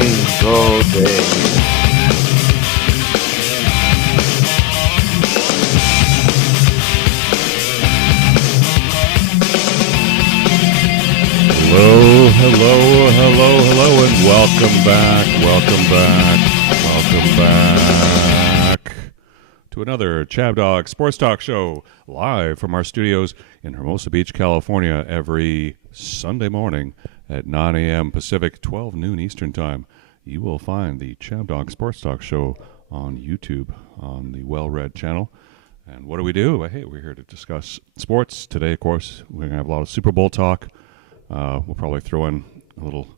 single day. Hello, and welcome back to another ChabDog Sports Talk show, live from our studios in Hermosa Beach, California, every Sunday morning at 9 a.m. Pacific, 12 noon Eastern Time. You will find the ChabDog Sports Talk show on YouTube on the Well-Read channel. And what do we do? Well, hey, we're here to discuss sports. Today, of course, we're going to have a lot of Super Bowl talk. We'll probably throw in a little,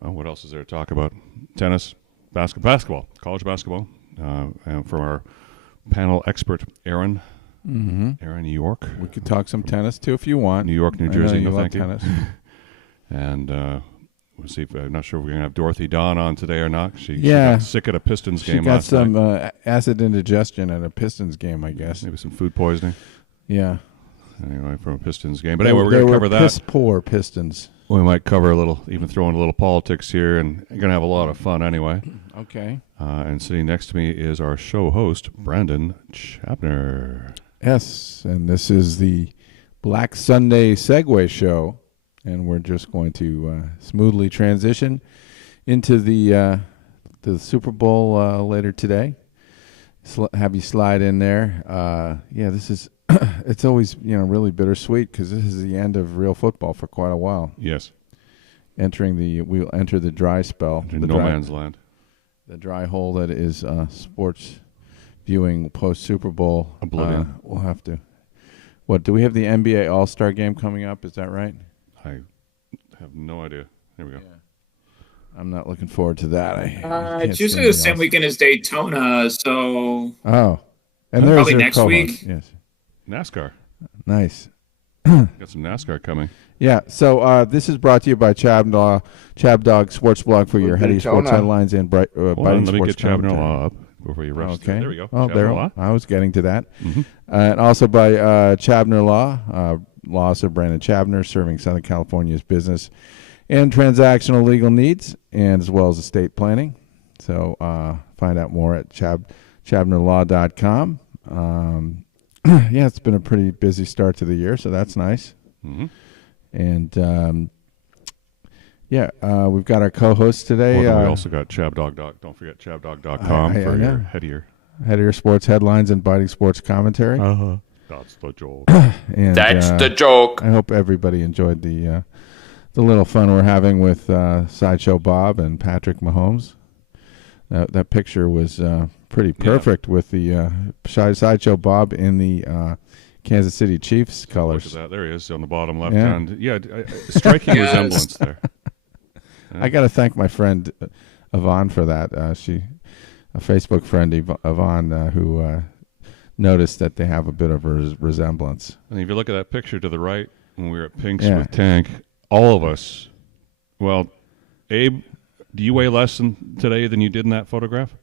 what else is there to talk about? Tennis, basketball, college basketball. And from our panel expert, Aaron. Aaron, New York. We could talk some tennis, too, if you want. New York, New Jersey, no thank you. Tennis. And we'll see if, I'm not sure if we're going to have Dorothy Dawn on today or not. She got sick at a Pistons game last night. She got some acid indigestion at a Pistons game, I guess. Maybe some food poisoning. Yeah. Anyway, from a Pistons game. But anyway, we're going to cover that. Piss-poor Pistons. We might cover a little, even throw in a little politics here, and we're going to have a lot of fun anyway. Okay. And sitting next to me is our show host, Brandon Chapner. Yes, and this is the Black Sunday Segue show, and we're just going to smoothly transition into the Super Bowl later today. Have you slide in there. This is it's always really bittersweet because this is the end of real football for quite a while. Yes. We'll enter the dry spell. Man's land. The dry hole that is sports viewing post Super Bowl. Oblivion. We'll have to. What do we have the NBA All-Star game coming up? Is that right? I have no idea. Here we go. Yeah. I'm not looking forward to that. It's usually the same weekend as Daytona, so. Oh, and there's probably their next co-host. week. Yes. NASCAR. Nice. Got some NASCAR coming. Yeah. So this is brought to you by ChabDog Sports Blog for your heady sports headlines and biting Let me sports get Chabner Law up before you rush. Okay. There we go. Oh, there. Law. I was getting to that. And also by Chabner Law. Law of Brandon Chabner, serving Southern California's business and transactional legal needs, and as well as estate planning. So find out more at chabnerlaw.com. It's been a pretty busy start to the year, so that's nice. And we've got our co-host today. We also got ChabDog. Don't forget ChabDog.com for your headier sports headlines and biting sports commentary. That's the joke. That's the joke. I hope everybody enjoyed the little fun we're having with Sideshow Bob and Patrick Mahomes. That picture was pretty perfect with the Sideshow Bob in the Kansas City Chiefs colors. Look at that. There he is on the bottom left hand. Yeah, striking resemblance there. Yeah. I got to thank my friend Yvonne for that. A Facebook friend, Yvonne, who noticed that they have a bit of a resemblance. And if you look at that picture to the right, when we were at Pink's with Tank, all of us, well, Abe, do you weigh less today than you did in that photograph?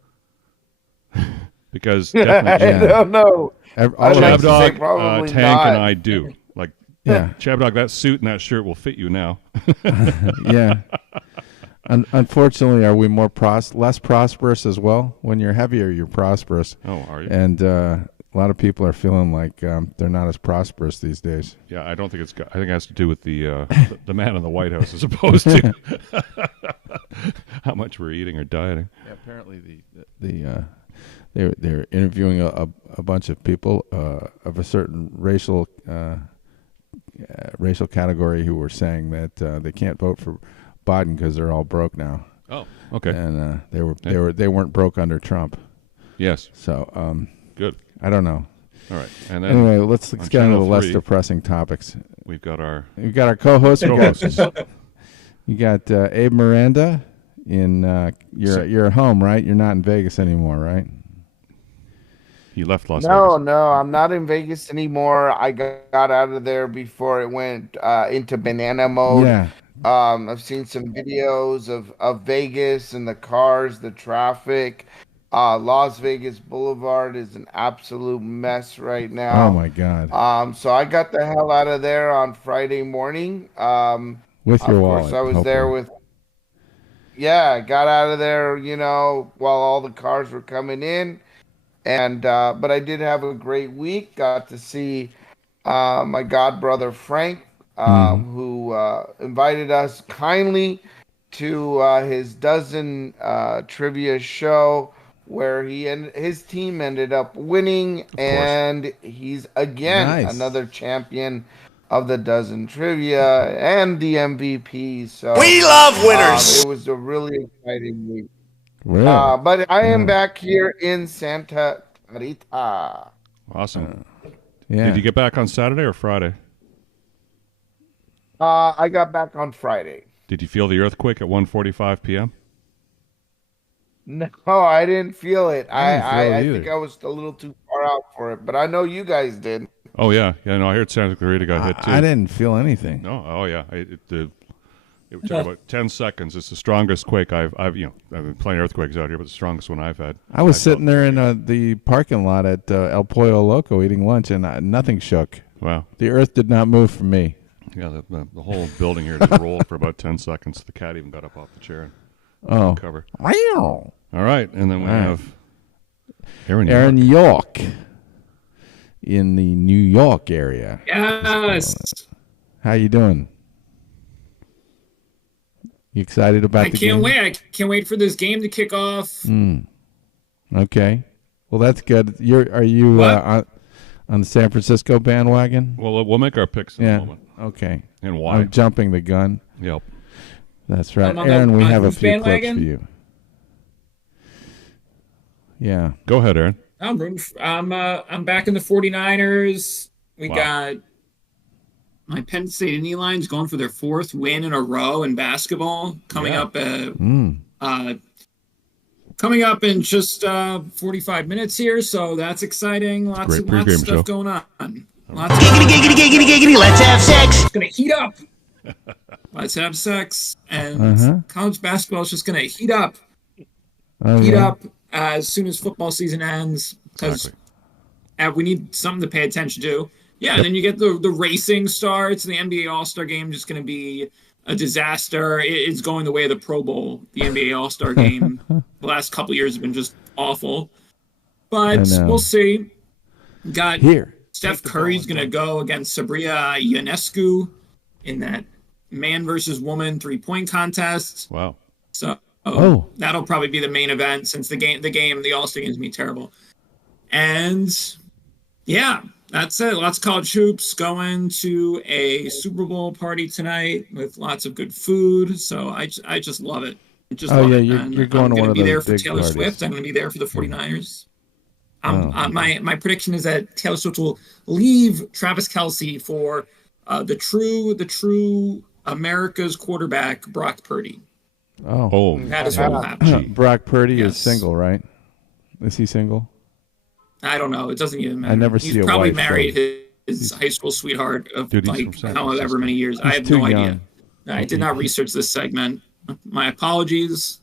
Because definitely, I don't know. ChabDog, Tank, not. and I do. Like, ChabDog, that suit and that shirt will fit you now. Yeah. Unfortunately, are we less prosperous as well? When you're heavier, you're prosperous. Oh, are you? And a lot of people are feeling like they're not as prosperous these days. Yeah, I don't think I think it has to do with the man in the White House as opposed to how much we're eating or dieting. Yeah, apparently they're interviewing a bunch of people of a certain racial category who were saying that they can't vote for Biden because they're all broke now. Oh, okay. And they weren't broke under Trump. Yes. So good. I don't know. All right. And then anyway, let's get into the less depressing topics. We've got our co-host. You got Abe Miranda you're at home, right? You're not in Vegas anymore, right? You left Las Vegas. No, I'm not in Vegas anymore. I got out of there before it went into banana mode. Yeah. I've seen some videos of Vegas and the cars, the traffic. Las Vegas Boulevard is an absolute mess right now. Oh my God. So I got the hell out of there on Friday morning. With your wallet. Of course, I was there with. Yeah, got out of there, while all the cars were coming in. And but I did have a great week. Got to see my god brother Frank, Mm-hmm. who invited us kindly to his dozen trivia show, where his team ended up winning, Of course. and he's again Nice. another champion of the dozen trivia and the MVP. So We love winners. it was a really exciting week. Really? But I am Yeah. back here in Santa Rita. Awesome. Yeah. Did you get back on Saturday or Friday? I got back on Friday. Did you feel the earthquake at 1:45 p.m.? No, I didn't feel it. I didn't feel it I either. think I was a little too far out for it, but I know you guys did. Oh yeah. No, I heard Santa Clarita got hit too. I didn't feel anything. No. Oh yeah. It took about 10 seconds. It's the strongest quake I've been playing earthquakes out here, but the strongest one I've had. I was sitting there in the parking lot at El Pollo Loco eating lunch, and nothing shook. Wow. The earth did not move for me. Yeah, the whole building here just rolled for about 10 seconds. The cat even got up off the chair Oh. and cover. Wow. All right, and then we All right. have Aaron. Aaron York in the New York area. Yes. How you doing? You excited about I the can't game? wait. I can't wait for this game to kick off. Okay. Well, that's good. Are you What? on the San Francisco bandwagon? Well, we'll make our picks in a Yeah. moment. Okay. And why? I'm jumping the gun. Yep. That's right. I'm on the- Aaron, we on have a whose few clips bandwagon? for you. Yeah. Go ahead, Aaron. I'm back in the 49ers. We Wow. got my Penn State Indy Lions going for their fourth win in a row in basketball coming Yeah. up. Coming up in just 45 minutes here, so that's exciting. Lots great of pregame stuff show. going on. Lots of Giggity, let's have sex. it's gonna heat up. Let's have sex, and college basketball is just gonna heat up, Oh, heat yeah. up as soon as football season ends, because we need something to pay attention to. Yeah, and then you get the racing starts. The NBA All-Star Game just gonna be a disaster. It's going the way of the Pro Bowl. The NBA All-Star Game the last couple of years have been just awful, but we'll see. Got Here. Steph Curry's going to go against Sabria Ionescu in that man versus woman 3-point contest. Wow. So Oh. that'll probably be the main event since the All-Star Game is going to be terrible. And yeah, that's it. Lots of college hoops, going to a Super Bowl party tonight with lots of good food. So I just love it. I just love it. You're And going I'm to one gonna of be those there for big Taylor parties. Swift. I'm going to be there for the 49ers. Oh. My prediction is that Taylor Swift will leave Travis Kelce for the true America's quarterback, Brock Purdy. Oh. That is what will happen. Brock Purdy is Yes. single, right? Is he single? I don't know. It doesn't even matter. I never He's see a probably wife, married so- his high school sweetheart of Dude, he's from like San however Francisco. many years. I He's have too no idea. young. I did not research this segment. My apologies.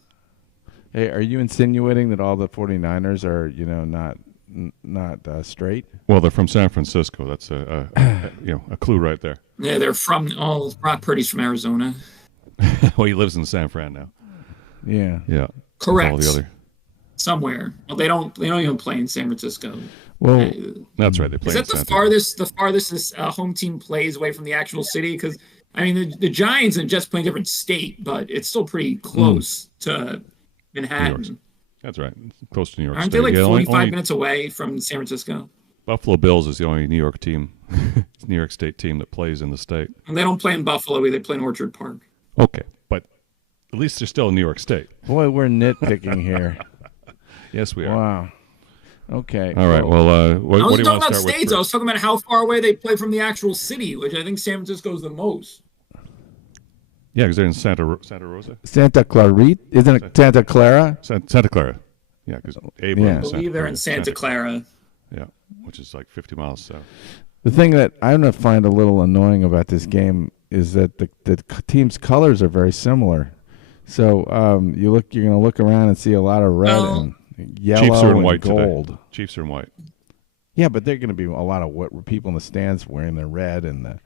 Hey, are you insinuating that all the 49ers are, not straight? Well, they're from San Francisco. That's a clue right there. Yeah, they're from Brock Purdy's from Arizona. Well, he lives in San Fran now. Yeah. Yeah. Correct. All the other. Somewhere. Well, they don't even play in San Francisco. Well, That's right. They play Is that in the Santa. farthest this home team plays away from the actual city? Because I mean, the Giants and Jets play in a different state, but it's still pretty close to Manhattan. That's right. Close to New York Aren't State. they like Yeah, 45 minutes away from San Francisco? Buffalo Bills is the only New York team, New York State team that plays in the state. And they don't play in Buffalo; they play in Orchard Park. Okay, but at least they're still in New York State. boy, we're nitpicking here. Yes, we are. Wow. Okay. All right. Well, what I do was you talking want to about start with? states. I was First? talking about how far away they play from the actual city, which I think San Francisco is the most. Yeah, because they're in Santa Rosa, Santa Clarita? Isn't it Santa Clara? Santa Clara. Yeah, because Yeah. I believe they're in Santa Clara. Yeah, which is like 50 miles south. The thing that I find a little annoying about this game is that the team's colors are very similar. So you're going to look around and see a lot of red Well, and yellow Chiefs are in and white gold. today. Chiefs are in white. Yeah, but they're going to be a lot of people in the stands wearing the red and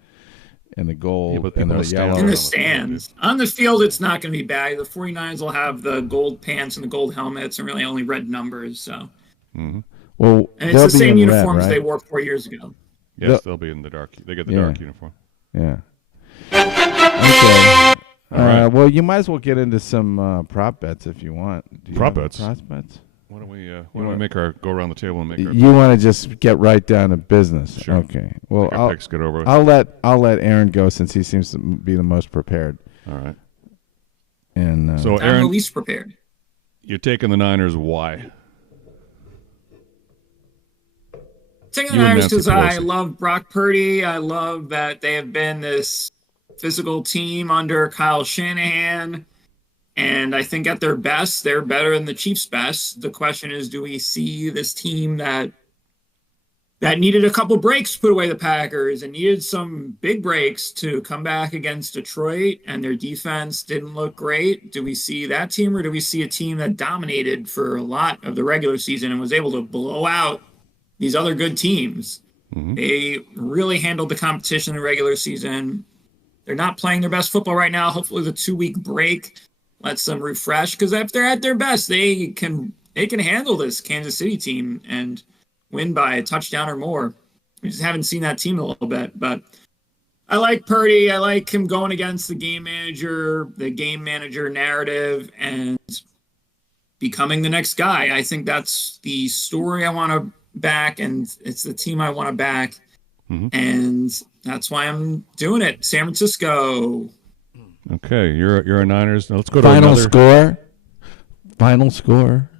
and the gold but and people the will stand yellow. In the on stands. On the field, it's not going to be bad. The 49ers will have the gold pants and the gold helmets and really only red numbers. So, Well, and it's they'll the be same in uniforms red, they right? wore 4 years ago. Yes, they'll be in the dark. They get the dark uniform. Yeah. Okay. All right. Well, you might as well get into some prop bets if you want. Do you Prop have bets? Prop bets? Why don't we go around the table and make our You want to just get right down to business? Sure. Okay. Well, our picks get over with? I'll let Aaron go since he seems to be the most prepared. All right. And So, I'm the Aaron, least prepared. you're taking the Niners. Why? Taking You the and Niners Nancy because I Pelosi. love Brock Purdy. I love that they have been this physical team under Kyle Shanahan. And I think at their best, they're better than the Chiefs' best. The question is, do we see this team that needed a couple breaks to put away the Packers and needed some big breaks to come back against Detroit, and their defense didn't look great? Do we see that team, or do we see a team that dominated for a lot of the regular season and was able to blow out these other good teams? They really handled the competition in the regular season. They're not playing their best football right now. Hopefully the 2-week break lets them refresh, because if they're at their best, they can handle this Kansas City team and win by a touchdown or more. We just haven't seen that team a little bit, but I like Purdy. I like him going against the game manager narrative and becoming the next guy. I think that's the story I want to back, and it's the team I want to back. And that's why I'm doing it. San Francisco. Okay, you're a Niners. Now let's go to final another. score. Final score.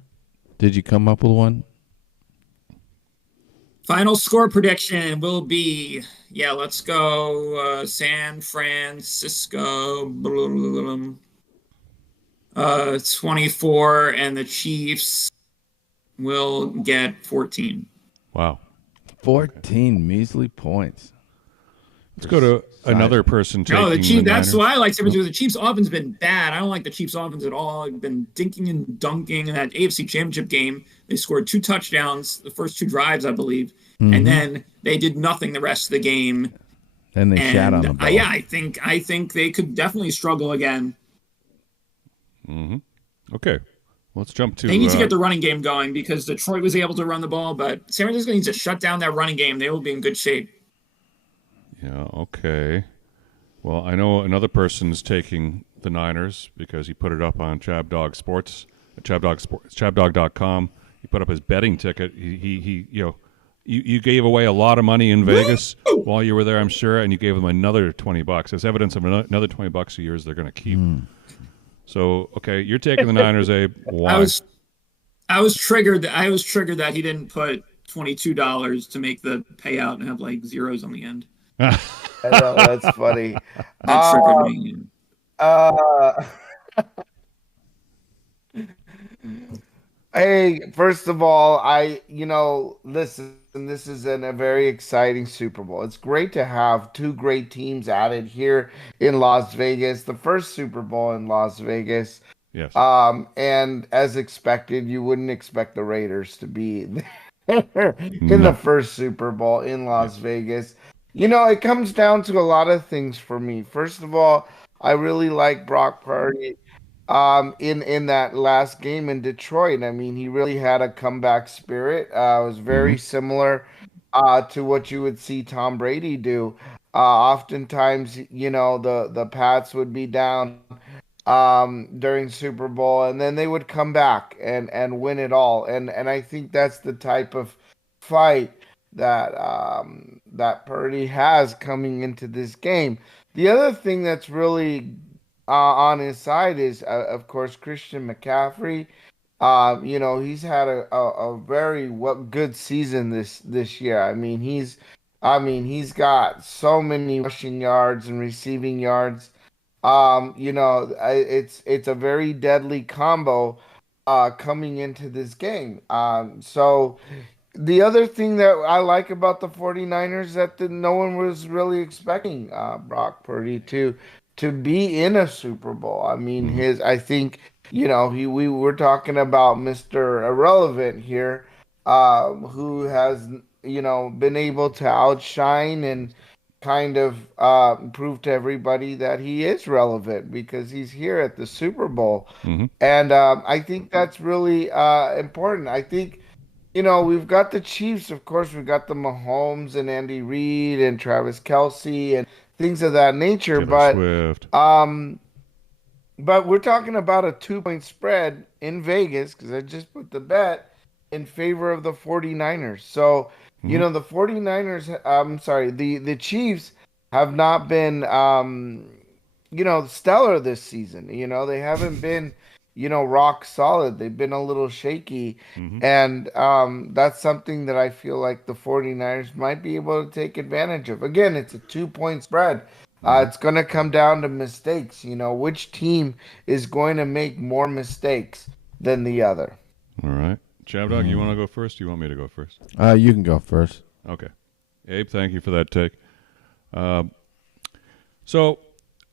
Did you come up with one? Final score prediction will be, let's go San Francisco 24, and the Chiefs will get 14. Wow. 14 measly points. Let's go to another person taking No, the Chiefs. That's Niners. why I like San Francisco. The Chiefs' offense has been bad. I don't like the Chiefs' offense at all. I've been dinking and dunking in that AFC Championship game. They scored 2 touchdowns the first 2 drives, I believe, and then they did nothing the rest of the game. Then they shat on the ball. I think they could definitely struggle again. Okay, let's jump to. They need to get the running game going, because Detroit was able to run the ball, but San Francisco needs to shut down that running game. They will be in good shape. Yeah. Okay. Well, I know another person's taking the Niners because he put it up on ChabDog Sports, ChabDog.com. He put up his betting ticket. You gave away a lot of money in Vegas while you were there, I'm sure, and you gave them another $20 as evidence of another $20 a year they're going to keep. So, okay, you're taking the Niners, Abe. Why? I was triggered that he didn't put $22 to make the payout and have like zeros on the end. I know, that's funny. That triggered me. Hey, first of all, listen, this is a very exciting Super Bowl. It's great to have 2 great teams added here in Las Vegas, the first Super Bowl in Las Vegas. Yes. And as expected, you wouldn't expect the Raiders to be there in the first Super Bowl in Las Vegas. It comes down to a lot of things for me. First of all, I really like Brock Purdy in that last game in Detroit. I mean, he really had a comeback spirit. It was very similar to what you would see Tom Brady do. Oftentimes, the Pats would be down during Super Bowl, and then they would come back and win it all. And I think that's the type of fight that Purdy has coming into this game. The other thing that's really on his side is, of course, Christian McCaffrey. He's had a very good season this year. I mean, he's got so many rushing yards and receiving yards. It's a very deadly combo coming into this game. So the other thing that I like about the 49ers that no one was really expecting Brock Purdy to be in a Super Bowl. I mean, I think, we were talking about Mr. Irrelevant here, who has, been able to outshine kind of prove to everybody that he is relevant because he's here at the Super Bowl. Mm-hmm. And I think that's really important. I think, we've got the Chiefs, of course, we've got the Mahomes and Andy Reid and Travis Kelce and things of that nature. Taylor Swift. But we're talking about a 2-point spread in Vegas because I just put the bet in favor of the 49ers. So, the 49ers, I'm sorry, the Chiefs have not been, stellar this season. They haven't been, rock solid. They've been a little shaky. And that's something that I feel like the 49ers might be able to take advantage of. Again, it's a 2-point spread. It's going to come down to mistakes. Which team is going to make more mistakes than the other? All right. ChabDog, you want to go first? Or you want me to go first? You can go first. Okay. Abe, thank you for that take. So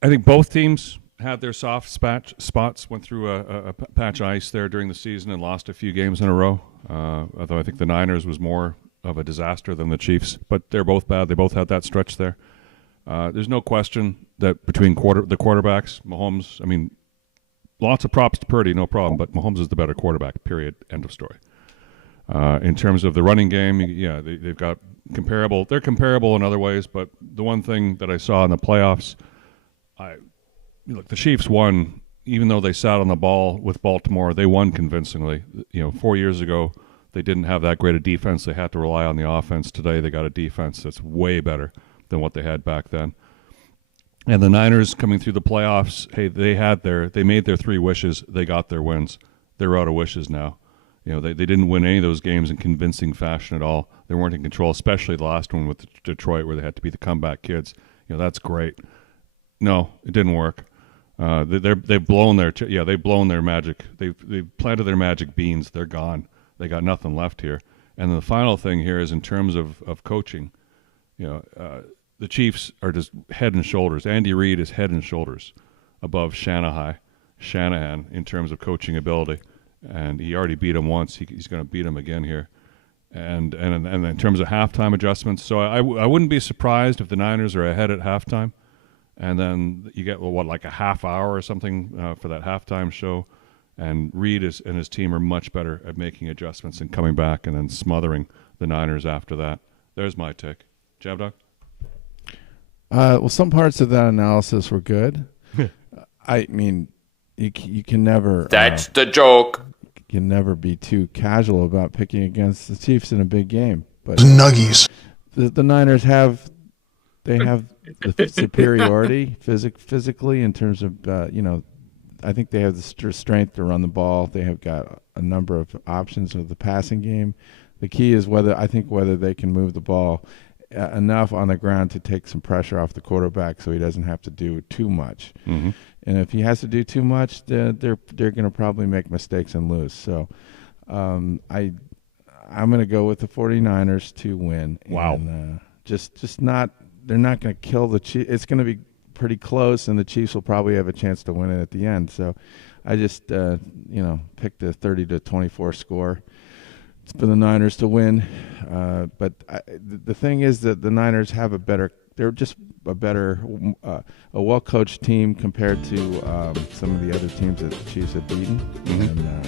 I think both teams had their soft spots, went through a patch of ice there during the season and lost a few games in a row. Although I think the Niners was more of a disaster than the Chiefs, but they're both bad. They both had that stretch there. There's no question that between the quarterbacks, Mahomes, lots of props to Purdy, no problem, but Mahomes is the better quarterback, period, end of story. In terms of the running game, yeah, they've got comparable. They're comparable in other ways, but the one thing that I saw in the playoffs, the Chiefs won, even though they sat on the ball with Baltimore, they won convincingly. 4 years ago, they didn't have that great a defense. They had to rely on the offense. Today, they got a defense that's way better than what they had back then. And the Niners coming through the playoffs, hey, they made their 3 wishes. They got their wins. They're out of wishes now. They didn't win any of those games in convincing fashion at all. They weren't in control, especially the last one with Detroit where they had to be the comeback kids. That's great. No, it didn't work. They've blown their magic. They've planted their magic beans. They're gone. They got nothing left here. And the final thing here is in terms of coaching, the Chiefs are just head and shoulders. Andy Reid is head and shoulders above Shanahan in terms of coaching ability, and he already beat him once. He's going to beat him again here, and in terms of halftime adjustments. So I wouldn't be surprised if the Niners are ahead at halftime, and then you get like a half hour or something for that halftime show, and Reid and his team are much better at making adjustments and coming back and then smothering the Niners after that. There's my take. ChabDog? Well, some parts of that analysis were good. You can never. That's the joke. You can never be too casual about picking against the Chiefs in a big game. But Nuggies. The Niners have the superiority physically in terms of I think they have the strength to run the ball. They have got a number of options of the passing game. The key is whether they can move the ball enough on the ground to take some pressure off the quarterback so he doesn't have to do too much. Mm-hmm. And if he has to do too much, they're going to probably make mistakes and lose. So I'm going to go with the 49ers to win. Wow. And, they're not going to kill the Chiefs. It's going to be pretty close, and the Chiefs will probably have a chance to win it at the end. So I just, picked the 30-24 score. It's for the Niners to win. But the thing is that the Niners have they're just a better, a well-coached team compared to some of the other teams that the Chiefs have beaten. Mm-hmm. And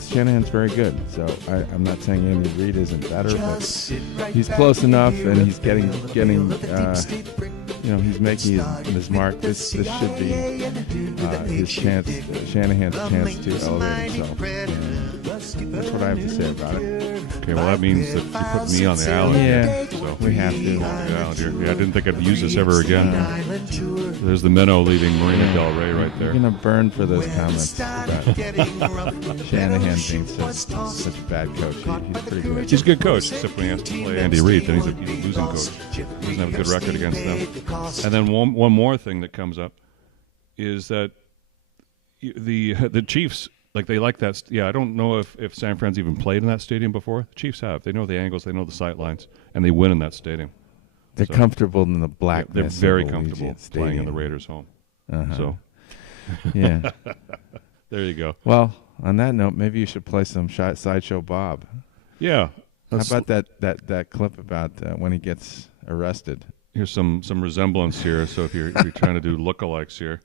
Shanahan's very good. So I'm not saying Andy Reid isn't better, but he's close enough, and he's getting he's making his mark. This should be his chance, Shanahan's chance to elevate himself. And that's what I have to say about it. Okay, well that means that you put me on the island. Yeah, so we have to. Yeah, I didn't think I'd use this ever again. There's the minnow leaving Marina Del Rey right there. You're gonna burn for those comments about Shanahan being such a bad coach. He's pretty good. He's a good coach, except when he has to play Andy Reid, then he's a losing coach. He doesn't have a good record against them. And then one more thing that comes up is that the Chiefs. They like that. I don't know if San Fran's even played in that stadium before. The Chiefs have. They know the angles. They know the sight lines. And they win in that stadium. They're comfortable in the blackness. They're very comfortable playing in the Raiders' home. Uh-huh. So, yeah. There you go. Well, on that note, maybe you should play some Sideshow Bob. Yeah. How about that clip about when he gets arrested. Here's some resemblance here. So if you're trying to do lookalikes here,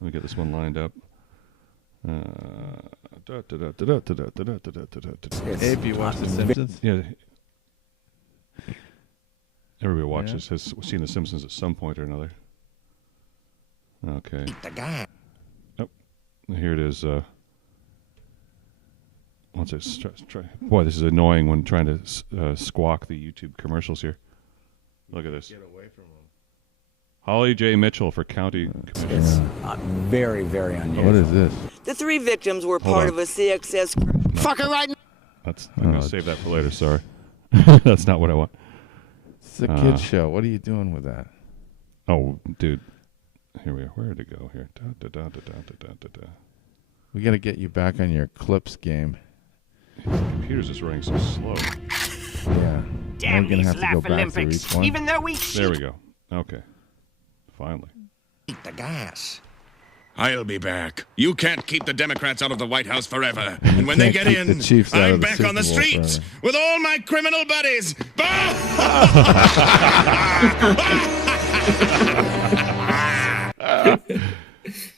let me get this one lined up. Abe, you watch The Simpsons? Yeah. Everybody watches has seen The Simpsons at some point or another. Okay. Oh, here it is. Once I try. Boy, this is annoying when trying to squawk the YouTube commercials here. Look at this. Get away from them. Holly J. Mitchell for County Commissioner. Very, very unusual. What is this? The 3 victims were part of a CXS. Fucking right. I'm going to save that for later. Sorry. That's not what I want. It's a kid's show. What are you doing with that? Oh, dude. Here we are. Where did it go here? We got to get you back on your clips game. The computer's just running so slow. Yeah. Damn I'm gonna these have to Laugh go back Olympics. through each one. Even though we There we go. Okay. Finally. eat the gas. I'll be back. You can't keep the Democrats out of the White House forever. And when they can't get keep the in, Chiefs out I'm of the back Super on the Bowl streets forever. with all my criminal buddies.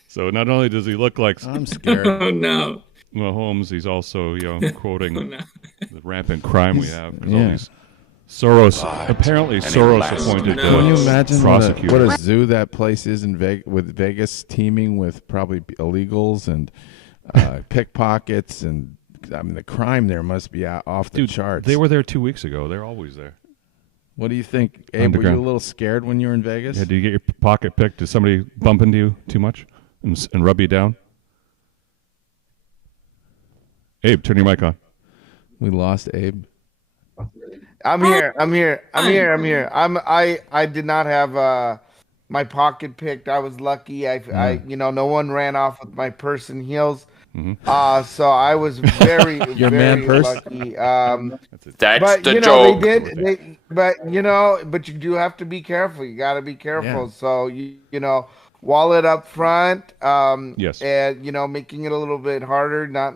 So not only does he look like I'm scared. Oh no. Mahomes, he's also quoting Oh, no. the rampant crime we have. 'Cause all Yeah. these apparently Soros appointed No. Can you imagine what prosecutors. a zoo that place is in with Vegas teeming with probably illegals and pickpockets and I mean the crime there must be off the Dude, charts. they were there 2 weeks ago. They're always there. What do you think, Abe? Were you a Underground. little scared when you were in Vegas? Yeah, did you get your pocket picked? Did somebody bump into you too much and rub you down? Abe, turn your mic on. We lost Abe. I'm here. I did not have my pocket picked. I was lucky. I no one ran off with my purse and heels. So I was very, Your very man purse? lucky. That's But the you know joke. they did. But you do have to be careful. You got to be careful. Yeah. So you wallet up front. Yes. And making it a little bit harder. Not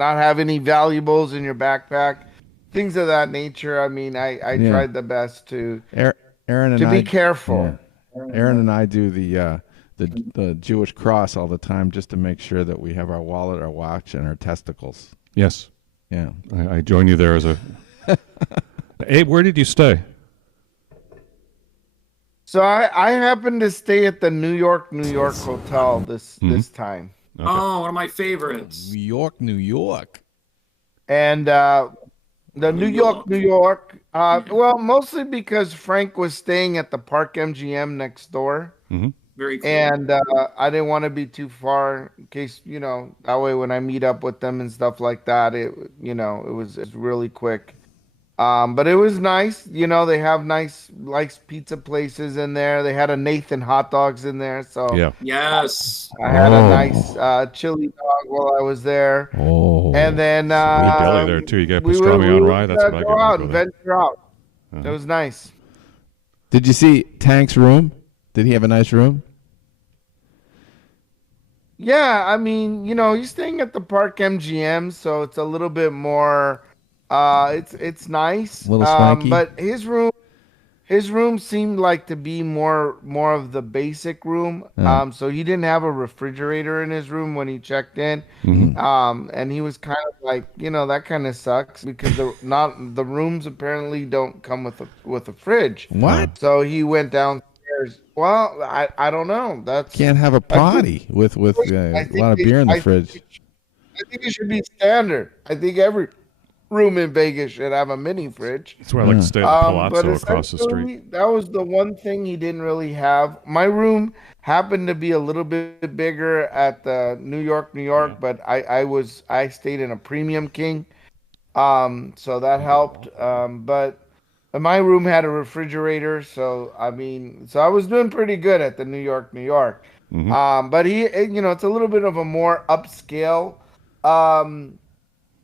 have any valuables in your backpack. Things of that nature. I mean, I tried the best to Aaron and be careful. Yeah. Aaron and I do the Jewish cross all the time just to make sure that we have our wallet, our watch, and our testicles. Yes. Yeah. I join you there as a... Abe, where did you stay? So I happened to stay at the New York hotel this time. Okay. Oh, one of my favorites. New York. And the New York, well, mostly because Frank was staying at the Park MGM next door. Very cool. And I didn't want to be too far in case, that way when I meet up with them and stuff like that, it was really quick. But it was nice. They have nice pizza places in there. They had a Nathan hot dogs in there. So Yeah. Yes. I had a nice chili dog while I was there. Oh. And then Sweet deli there, too. You get pastrami on rye. That's what I get go when I out go and there. venture out. It was nice. Did you see Tank's room? Did he have a nice room? Yeah, I mean, he's staying at the Park MGM, so it's a little bit more. It's nice. A little swanky. But his room seemed like to be more of the basic room. So he didn't have a refrigerator in his room when he checked in. And he was kind of like, that kind of sucks because the rooms apparently don't come with a fridge. What? So he went downstairs. Well, I don't know. Can't have a potty with a lot of beer in the fridge. I think it should be standard. I think every room in Vegas should have a mini fridge. That's where I like to stay at the Palazzo across the street. essentially, that was the one thing he didn't really have. My room happened to be a little bit bigger at the New York, but I stayed in a Premium King, so that helped. But my room had a refrigerator, so I was doing pretty good at the New York. But it's a little bit of a more upscale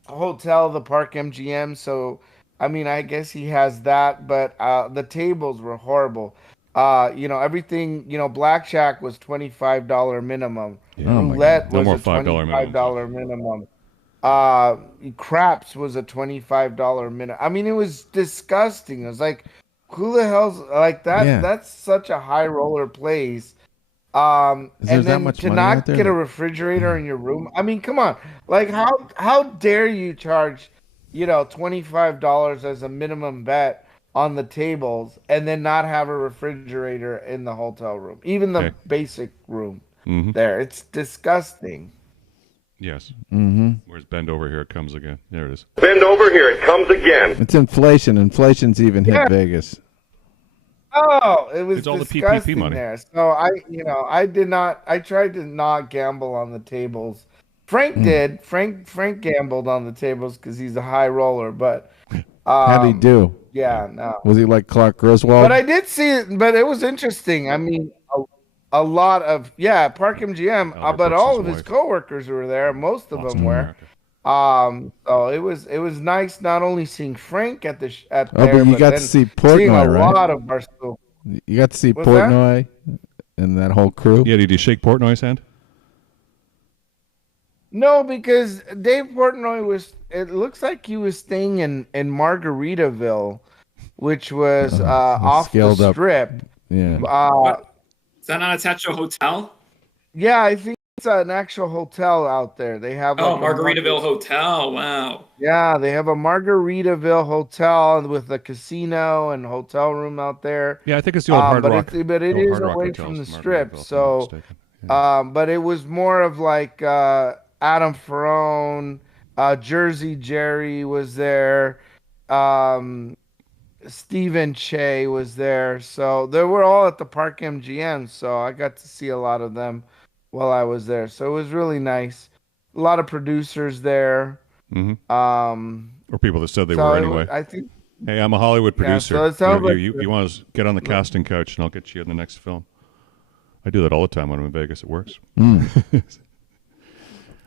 hotel, the Park MGM. So, I guess he has that, but the tables were horrible. Everything, blackjack was $25 minimum. Yeah. Roulette No was more a $5 $25 minimum. Craps was a $25 minute. I mean, it was disgusting. It was like, who the hell's like that? Yeah. That's such a high roller place. Is there And that then much to money out not there? get a refrigerator in your room. I mean, come on. Like, how dare you charge, $25 as a minimum bet on the tables and then not have a refrigerator in the hotel room, even the basic room there. It's disgusting. Yes. Mm-hmm. Where's bend over here? It comes again. There it is. Bend over here, it comes again. It's inflation. Inflation's even hit Vegas. Oh, it was It's all the disgusting PPP money. there. So I tried to not gamble on the tables. Frank did. Frank gambled on the tables because he's a high roller, but How'd he do? yeah, no. Was he like Clark Griswold? But I did see it, but it was interesting. I mean, a lot of Park MGM, Albert but Brooks' all of his wife. coworkers were there. Most of Boston them were. America. So it was nice not only seeing Frank at there, but you got to then see seeing Portnoy, a right? lot of Barstool. You got to see What's that? Portnoy and that whole crew. Yeah, did you shake Portnoy's hand? No, because Dave Portnoy it looks like he was staying in Margaritaville, which was off the scaled up. strip. Yeah. Is that not attached to a hotel? Yeah, I think it's an actual hotel out there. They have Margaritaville Hotel. Wow. Yeah, they have a Margaritaville hotel with a casino and hotel room out there. Yeah, I think it's the old Hard Rock. But it the old is Hard Rock away hotels from the in strip. Margaritaville, if I'm So, not mistaken. but it was more of like Adam Ferrone, Jersey Jerry was there. Stephen Che was there. So they were all at the Park MGM. So I got to see a lot of them while I was there. So it was really nice. A lot of producers there. Or people that said they So were anyway. I think. Hey, I'm a Hollywood Yeah, producer. so it sounds like you want to get on the casting couch, and I'll get you in the next film. I do that all the time when I'm in Vegas. It works.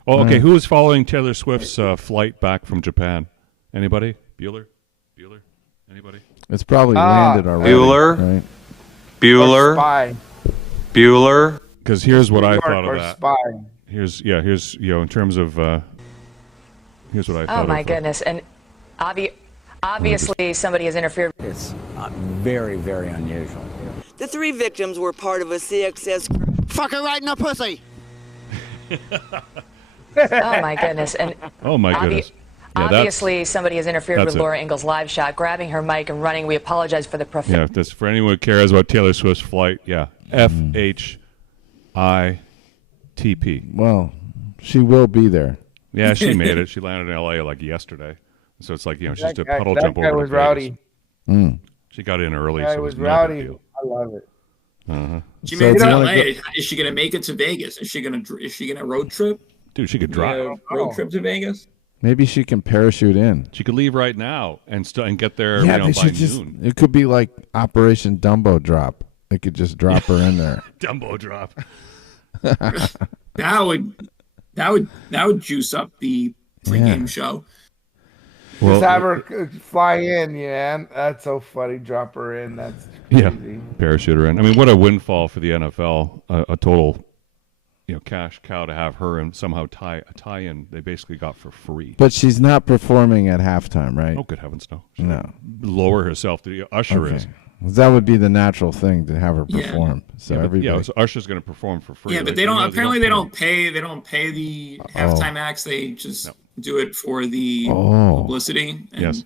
Oh, okay. Who is following Taylor Swift's flight back from Japan? Anybody? Bueller? Anybody? It's probably landed already. Bueller? Right? Bueller? Spy. Bueller? Because here's what I New York thought of or that. Spy. Here's in terms of here's what I thought. Oh my goodness! And obviously somebody has interfered. It's very, very unusual. The 3 victims were part of a CXS. Fuck her right in the pussy. Oh my goodness! And Oh my goodness. Yeah, obviously somebody has interfered that's with Laura Ingalls' live shot, grabbing her mic and running. We apologize for the Yeah, that's for anyone who cares about Taylor Swift's flight. Yeah, FHITP. Well, she will be there. Yeah, she made it. She landed in L.A. like yesterday, so it's like she's just a puddle that jump guy over was to Vegas. rowdy. She got in early, Yeah, so it was no big rowdy. deal. I love it. She So made it do to you LA. wanna Is she gonna make it to Vegas? Is she gonna road trip? Dude, she could drive. Road trip to Vegas? Maybe she can parachute in. She could leave right now and get there Yeah, they by should just. noon. It could be like Operation Dumbo Drop. They could just drop her in there. Dumbo drop. That would juice up the pregame show. Just have her fly in, yeah. That's so funny. Drop her in. That's crazy. Parachute her in. I mean, what a windfall for the NFL. A total, cash cow to have her and somehow tie a tie-in. They basically got for free. But she's not performing at halftime, right? Oh, good heavens, no! She No. Lower herself to Usher is. That would be the natural thing to have her perform. So everybody. So Usher's going to perform for free. Yeah, but Like, they don't. you know, Apparently, they don't pay. They don't pay the halftime acts. They just do it for the publicity. And Yes.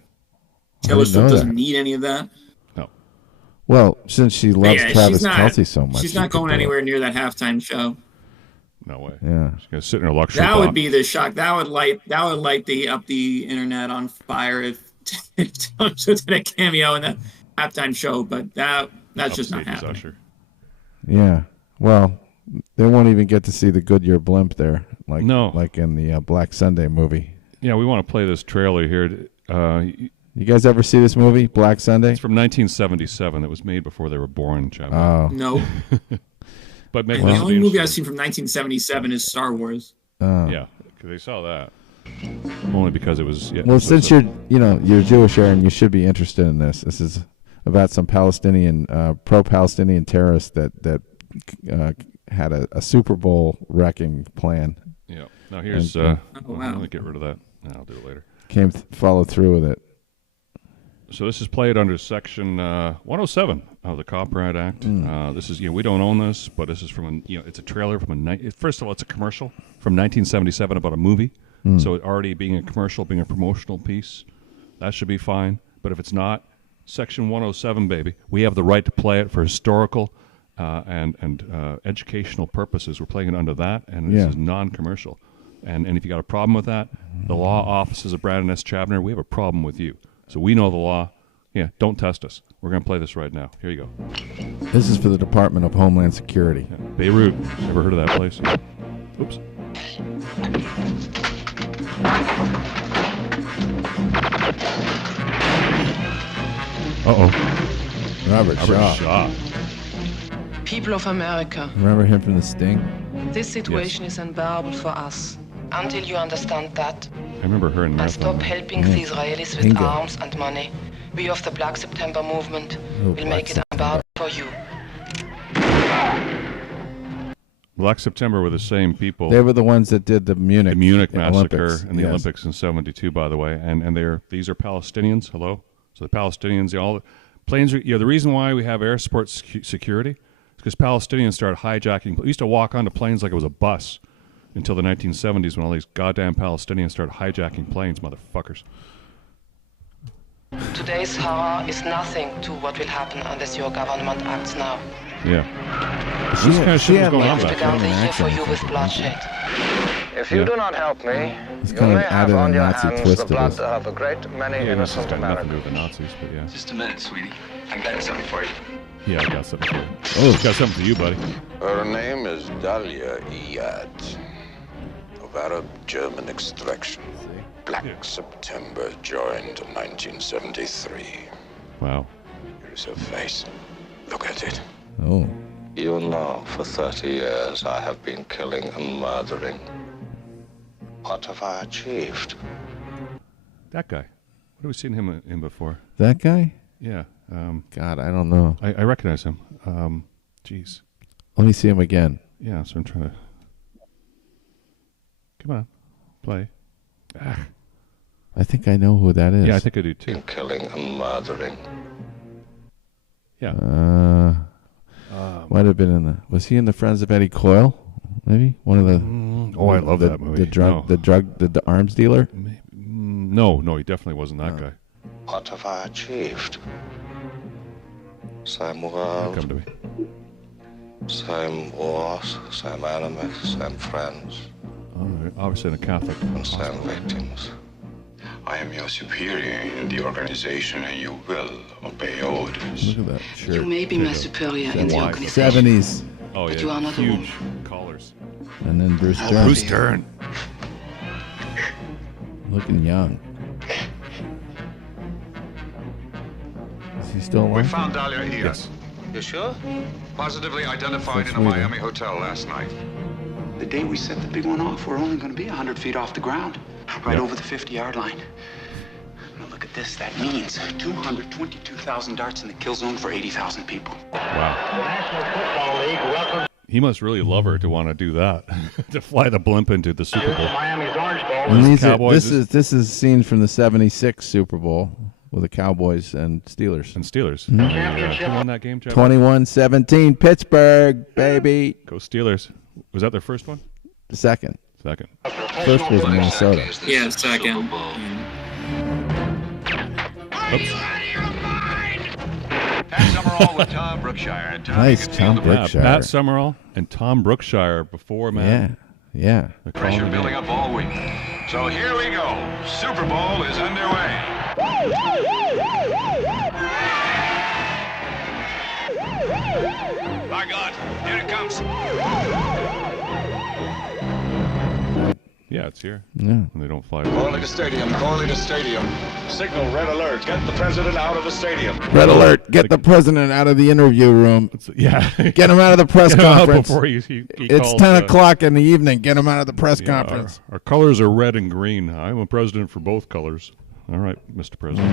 Taylor didn't know Swift doesn't that. need any of that. No. Well, since she loves Yeah, Travis Kelce so much, she's she not could going do it. anywhere near that halftime show. No way. Yeah. She's going to sit in her luxury. That would box. be the shock. That would light the internet on fire if Taylor Swift did a cameo in that halftime show. But that's just not Upstage is happening. Usher. Yeah. Well, they won't even get to see the Goodyear blimp there, like in the Black Sunday movie. Yeah, we want to play this trailer here. You guys ever see this movie, Black Sunday? It's from 1977. It was made before they were born, Chad. Oh. No. But The only movie I've seen from 1977 is Star Wars. Yeah, because they saw that. Only because it was. Yeah, Well, since you're Jewish, Aaron, you should be interested in this. This is about some Palestinian, pro-Palestinian terrorists that had a Super Bowl wrecking plan. Yeah. Now here's. wow. Let me get rid of that. I'll do it later. Follow through with it. So this is played under Section 107 of the Copyright Act. This is, we don't own this, but this is from it's a trailer from first of all, it's a commercial from 1977 about a movie. So it already being a commercial, being a promotional piece, that should be fine. But if it's not, Section 107, baby, we have the right to play it for historical and educational purposes. We're playing it under that, and this is non-commercial. And if you got a problem with that, the law offices of Brandon S. Chabner, we have a problem with you. So we know the law. Yeah, don't test us. We're going to play this right now. Here you go. This is for the Department of Homeland Security. Yeah. Beirut. Ever heard of that place? Oops. Uh-oh. Robert Shaw. People of America. Remember him from The Sting? This situation is unbearable for us. Until you understand that, I remember her in Marathon. stop helping the Israelis with arms and money. We of the Black September movement will make it unbearable for you. Black September were the same people. They were the ones that did the Munich massacre Olympics. in the Olympics in '72, by the way. And these are Palestinians. Hello. So the Palestinians, all the planes are. The reason why we have airport security is because Palestinians started hijacking. We used to walk onto planes like it was a bus until the 1970s when all these goddamn Palestinians started hijacking planes, motherfuckers. Today's horror is nothing to what will happen unless your government acts now. Yeah. This kind of shit was going on We back began the then. year for you with bloodshed. If you do not help me, It's you kind of may have added a on your Nazi hands twist the to blood this. of a great many Yeah, this has innocent got nothing to do Americans. with the Nazis, but yeah. Just a minute, sweetie. I got something for you. Yeah, I got something for you. Oh, got something for you, buddy. Her name is Dahlia Iyad, of Arab-German extraction. Black September joined in 1973. Wow. Here's her face. Look at it. Oh. You know, for 30 years I have been killing and murdering. What have I achieved? That guy. What have we seen him in before? That guy? Yeah. God, I don't know. I recognize him. Jeez. Let me see him again. Yeah, so I'm trying to... Come on. Play. Ah. I think I know who that is. Yeah, I think I do too. Killing and murdering. Yeah. Might have been in the... Was he in the Friends of Eddie Coyle? Maybe? One of the... I love that movie. The arms dealer? No, he definitely wasn't that guy. What have I achieved? Same world. Come to me. Same wars, same enemies, same friends. All right. Obviously in a Catholic. And same victims. I am your superior in the organization, and you will obey orders. Look at that shirt. You may be my superior in the organization. 70s. Oh, yeah. But you are not a huge woman. collars. And then Bruce Dern. Bruce Dern. Looking young. Is he still alive? We found Dahlia Iyad. Yes. You sure? Positively identified in a Sweden. Miami hotel last night. The day we set the big one off, we're only going to be 100 feet off the ground, right over the 50-yard line. Now look at this. That means 222,000 darts in the kill zone for 80,000 people. Wow. National Football League welcomes He must really love her to want to do that. To fly the blimp into the Super Bowl. Miami's Orange Bowl. And these are, Cowboys this is seen from the 76 Super Bowl with the Cowboys and Steelers. And Steelers. Championship. Who won that game, Jeff? 21-17 Pittsburgh, baby. Go Steelers. Was that their first one? Second. Second. First was Minnesota. Yeah, second. Oops. Pat Summerall with Tom Brookshire. And Tom, Nice, you can Tom feel the Brookshire. Pat Summerall and Tom Brookshire before, man. Yeah. The pressure building up all week. So here we go. Super Bowl is underway. By God, here it comes. Yeah, it's here. Yeah. And they don't fly. Calling to stadium, calling to stadium. Signal red alert. Get the president out of the stadium. Red alert. Get the president out of the interview room. Yeah. Get him out of the press Get him out conference. before he It's calls, 10 o'clock in the evening. Get him out of the press conference. Our colors are red and green. I'm a president for both colors. All right, Mr. President.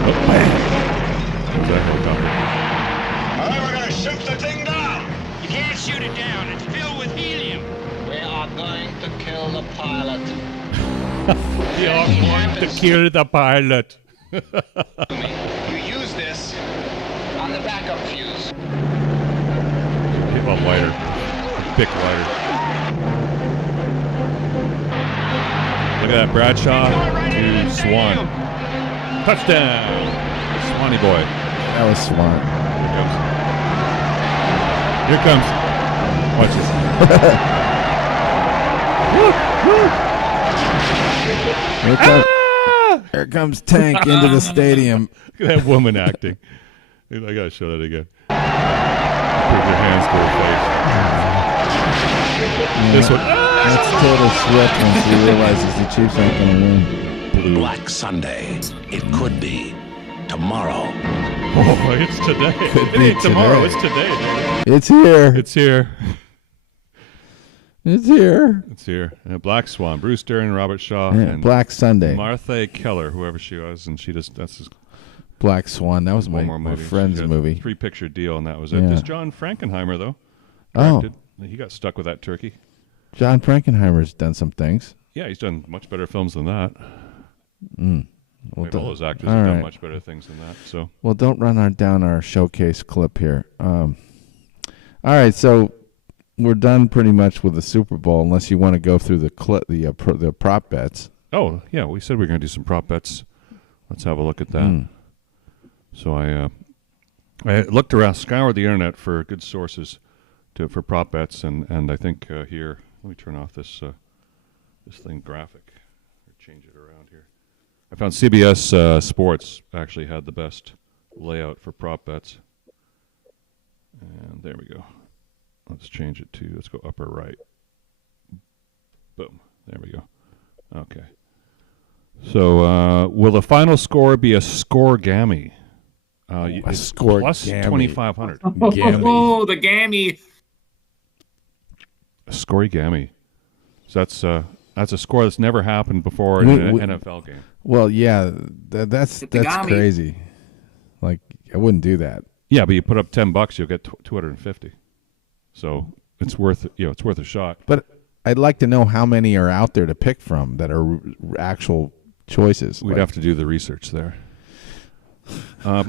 Oh, man. That helicopter. kill the pilot. You're going to kill the pilot. You use this on the backup fuse. Hit a lighter. Big lighter. Look at that. Bradshaw to Swan. Touchdown. Swanee boy. That was Swan. Here comes. Watch this. Here comes Tank into the stadium. Look at that woman acting. I gotta show that again. Put your hands to her face. This one. That's total switch once he realizes the Chiefs aren't going to win. Black Sunday. It could be tomorrow. Oh, it's today. It ain't tomorrow. It's today. It's here. It's here. It's here. It's here. Black Swan, Bruce Dern, Robert Shaw, Yeah, and Black Sunday. Martha Keller, whoever she was, and she just that's his Black Swan. That was my friend's movie. 3-picture deal, and that was Yeah. it. There's John Frankenheimer though. Oh. Directed. He got stuck with that turkey. John Frankenheimer's done some things. Yeah, he's done much better films than that. Well, All those actors have done much better things than that. So, well, don't run down our showcase clip here. All right, so we're done pretty much with the Super Bowl, unless you want to go through the prop bets. oh yeah, we said we were going to do some prop bets. Let's have a look at that. So I looked around, scoured the internet for good sources for prop bets, and I think here, let me turn off this thing graphic or change it around here. I found CBS Sports actually had the best layout for prop bets, and there we go. Let's change it to, let's go upper right. Boom. There we go. Okay. So, will the final score be a score-gammy? A score plus gammy. 2,500. Oh, the gammy. A score-gammy. So that's a score that's never happened before in an NFL game. Well, yeah, that's gammy. crazy. Like, I wouldn't do that. Yeah, but you put up $10, you'll get 250. So it's worth a shot. But I'd like to know how many are out there to pick from that are actual choices. We'd have to do the research there.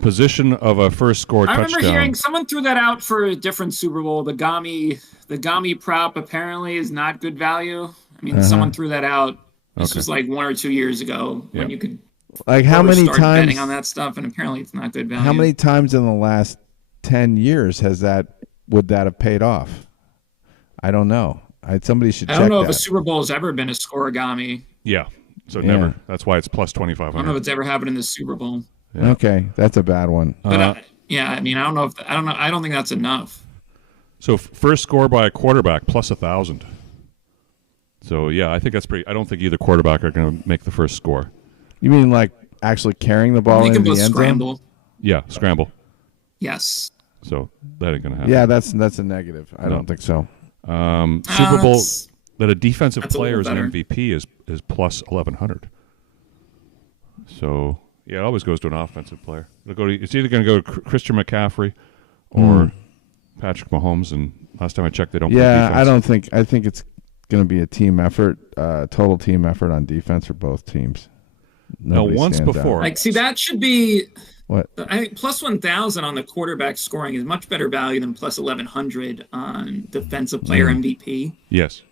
Position of a first score touchdown. I remember hearing someone threw that out for a different Super Bowl. The gammy prop apparently is not good value. I mean, someone threw that out. This was like 1 or 2 years ago when you could like how many start times betting on that stuff, and apparently it's not good value. How many times in the last 10 years would that have paid off? I don't know. Somebody should check that. I don't know if a Super Bowl has ever been a scorigami. Yeah, so never. That's why it's plus 2,500. I don't know if it's ever happened in the Super Bowl. Yeah. Okay, that's a bad one. But I mean, I don't know. I don't think that's enough. So first score by a quarterback plus 1,000. So yeah, I think that's pretty. I don't think either quarterback are going to make the first score. You mean like actually carrying the ball in the end scramble. zone? Yeah, scramble. Yes. So that ain't going to happen. Yeah, that's a negative. I don't think so. Super Bowl that a defensive player is an better. MVP is plus 1,100. So yeah, it always goes to an offensive player. It's either going to go to Christian McCaffrey or Patrick Mahomes. And last time I checked, they don't. play defense. I think it's going to be a team effort, total team effort on defense for both teams. Nobody once stands before, out. Like, see, that should be what I think plus 1,000 on the quarterback scoring is much better value than plus 1,100 on defensive player MVP. Yes,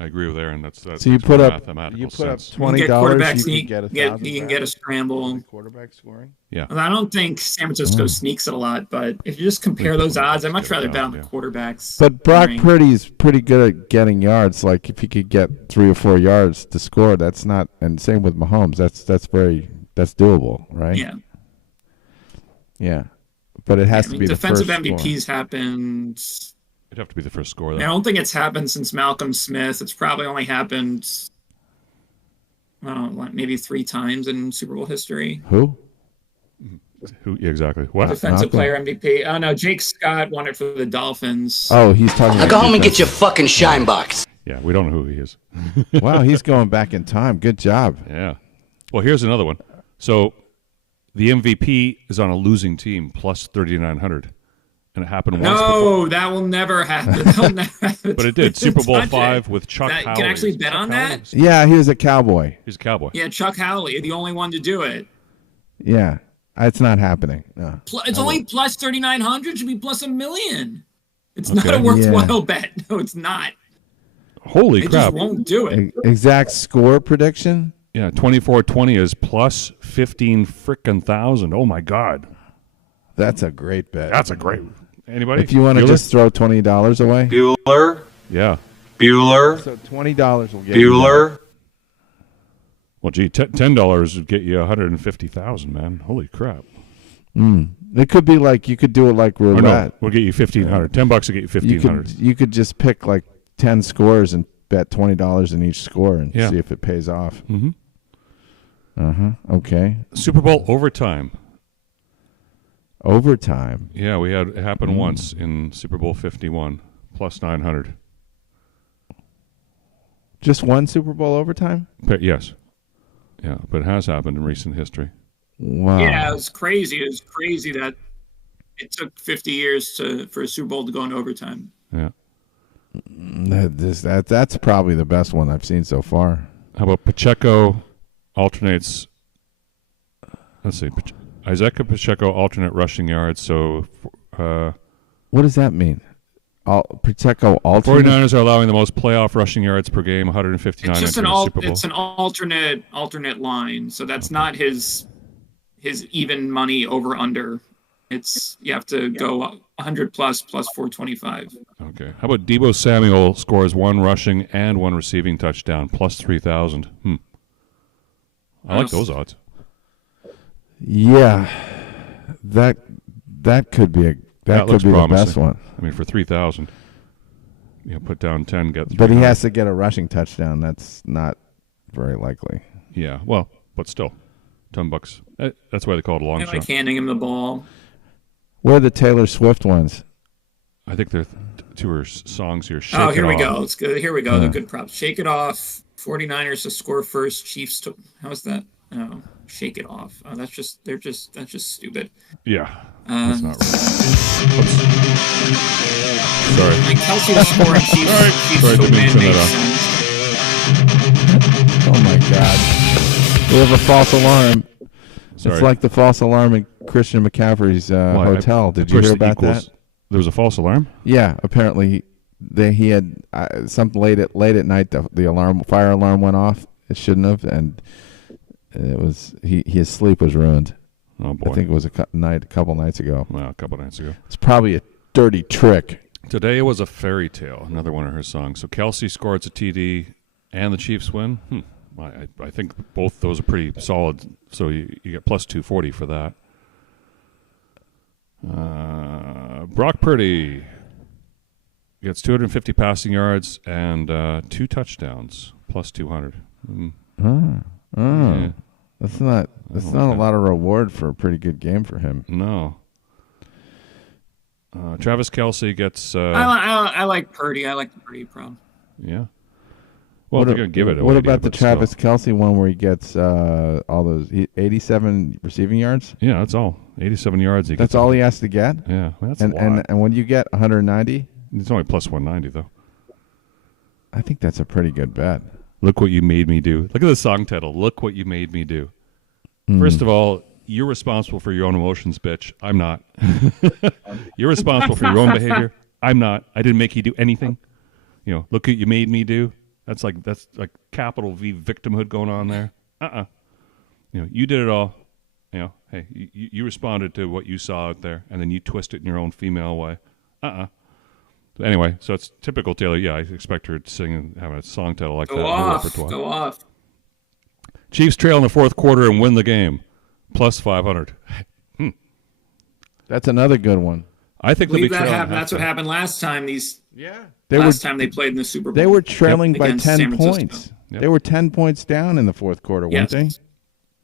I agree with Aaron. That's so you put up $20. You can get a scramble. Quarterback scoring. Yeah, I don't think San Francisco sneaks it a lot, but if you just compare those odds, I'd much rather bet on the quarterbacks. But Brock Purdy's pretty good at getting yards. Like if he could get 3 or 4 yards to score, that's not. And same with Mahomes. That's doable, right? Yeah. Yeah, but it has to be defensive the first MVPs score. happened. It'd have to be the first score. I don't think it's happened since Malcolm Smith. It's probably only happened, maybe 3 times in Super Bowl history. Who? Yeah, exactly. What? Defensive player MVP. Oh no, Jake Scott won it for the Dolphins. Oh, he's talking. Now go home and get your fucking shine box. Yeah, we don't know who he is. Wow, he's going back in time. Good job. Yeah. Well, here's another one. So the MVP is on a losing team plus 3,900, And it happened once No, before. that will never happen. That will never happen. But it did. Super Bowl Touch V it. with Chuck That, Howley. can actually bet on that? Yeah, he was a cowboy. He's a cowboy. Yeah, Chuck Howley, the only one to do it. Yeah, it's not happening. No. It's only plus 3,900. Should be plus $1 million. It's not a worthwhile bet. No, it's not. Holy It crap! just won't do it. Exact score prediction? Yeah, 24-20 is plus 15 frickin' thousand. Oh my God, that's a great bet. That's a great. Anybody? If you want to just throw $20 away, Bueller. Yeah. Bueller. So $20 will get Bueller. You well, gee, $10 would get you 150,000, man. Holy crap! It could be like you could do it like roulette. No, we'll get you 1,500. $10 will get you 1,500. You could just pick like 10 scores and bet $20 in each score and Yeah. see if it pays off. Mm-hmm. Okay. Super Bowl overtime. Overtime. Yeah, we had it happen once in Super Bowl 51, plus 900. Just one Super Bowl overtime? But yes. Yeah, but it has happened in recent history. Wow. Yeah, it was crazy. It was crazy that it took 50 years for a Super Bowl to go into overtime. Yeah. That's probably the best one I've seen so far. How about Pacheco alternates? Let's see. Isaac Pacheco alternate rushing yards. So, what does that mean? Pacheco alternate? 49ers are allowing the most playoff rushing yards per game, 159. It's just Super Bowl. it's an alternate line. So that's not his even money over under. It's you have to go 100 plus 425. Okay. How about Deebo Samuel scores one rushing and one receiving touchdown, plus 3,000. I like those odds. Yeah, that could be the best one. I mean, for 3,000, put down 10, get. But he has to get a rushing touchdown. That's not very likely. Yeah, well, but still, $10. That's why they call it a long shot. Like handing him the ball. Where are the Taylor Swift ones? I think there are two songs here. Shake here we go. It's good. Here we go. The good props. Shake it off. 49ers to score first. Chiefs to. How's that? Oh, shake it off. Oh, that's just stupid. Yeah, that's not right. Sorry. Like Kelsey to score and Chiefs Sorry, to didn't mean to win turn makes that sense. Oh my God! We have a false alarm. Sorry. It's like the false alarm in Christian McCaffrey's hotel. Did you hear about that? There was a false alarm? Yeah, apparently he had something late at night. The fire alarm went off. It shouldn't have, and it was his sleep was ruined. Oh boy! I think it was a couple nights ago. Well, a couple nights ago. It's probably a dirty trick. Today was a fairy tale. Another one of her songs. So Kelsey scores a TD, and the Chiefs win. I think both those are pretty solid. So you get plus 240 for that. Brock Purdy gets 250 passing yards and 2 touchdowns, plus 200. Yeah. That's not a lot of reward for a pretty good game for him. No. Travis Kelce gets. I like Purdy. I like the Purdy prop. Yeah. Well, they're going to give it. What about the Travis Kelce one where he gets all those 87 receiving yards? Yeah, that's all. 87 yards. That's all he has to get? Yeah, that's a lot. And when you get 190? It's only plus 190, though. I think that's a pretty good bet. Look what you made me do. Look at the song title. Look what you made me do. First of all, you're responsible for your own emotions, bitch. I'm not. You're responsible for your own behavior. I'm not. I didn't make you do anything. Look what you made me do. That's like capital V victimhood going on there. You did it all. Hey, you responded to what you saw out there, and then you twist it in your own female way. Anyway, so it's typical Taylor. Yeah, I expect her to sing and have a song title like that. Go off. Chiefs trail in the fourth quarter and win the game. Plus 500. That's another good one. I think they'll be trailing. That's what happened last time. Time they played in the Super Bowl. They were trailing by 10 San points. Yep. They were 10 points down in the fourth quarter, weren't they?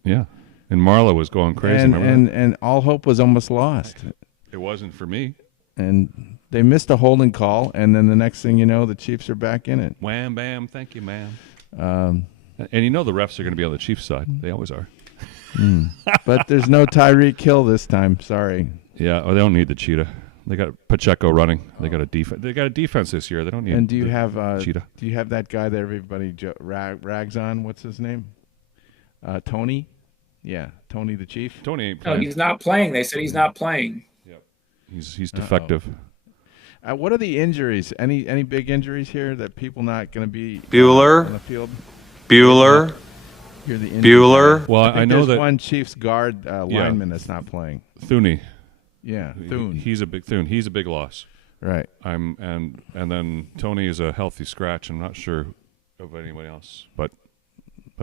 Yeah. And Marla was going crazy. And all hope was almost lost. It wasn't for me. And they missed a holding call, and then the next thing you know, the Chiefs are back in it. Wham, bam, thank you, ma'am. And the refs are going to be on the Chiefs' side. They always are. But there's no Tyreek Hill this time. Sorry. Yeah, they don't need the cheetah. They got Pacheco running. They got a defense. They got a defense this year. They don't need. And do you have Cheetah? Do you have that guy that everybody rags on? What's his name? Tony. Yeah, Tony the Chief. Tony ain't No, playing. he's not playing. They said he's not playing. Yep. He's defective. What are the injuries? Any big injuries here that people not going to be Bueller. on the field? Bueller. You're the Bueller. Well, I know there's that one Chiefs guard lineman that's not playing. Thune. Yeah, Thune. He's a big Thune. He's a big loss. Right. And then Tony is a healthy scratch. I'm not sure of anyone else, but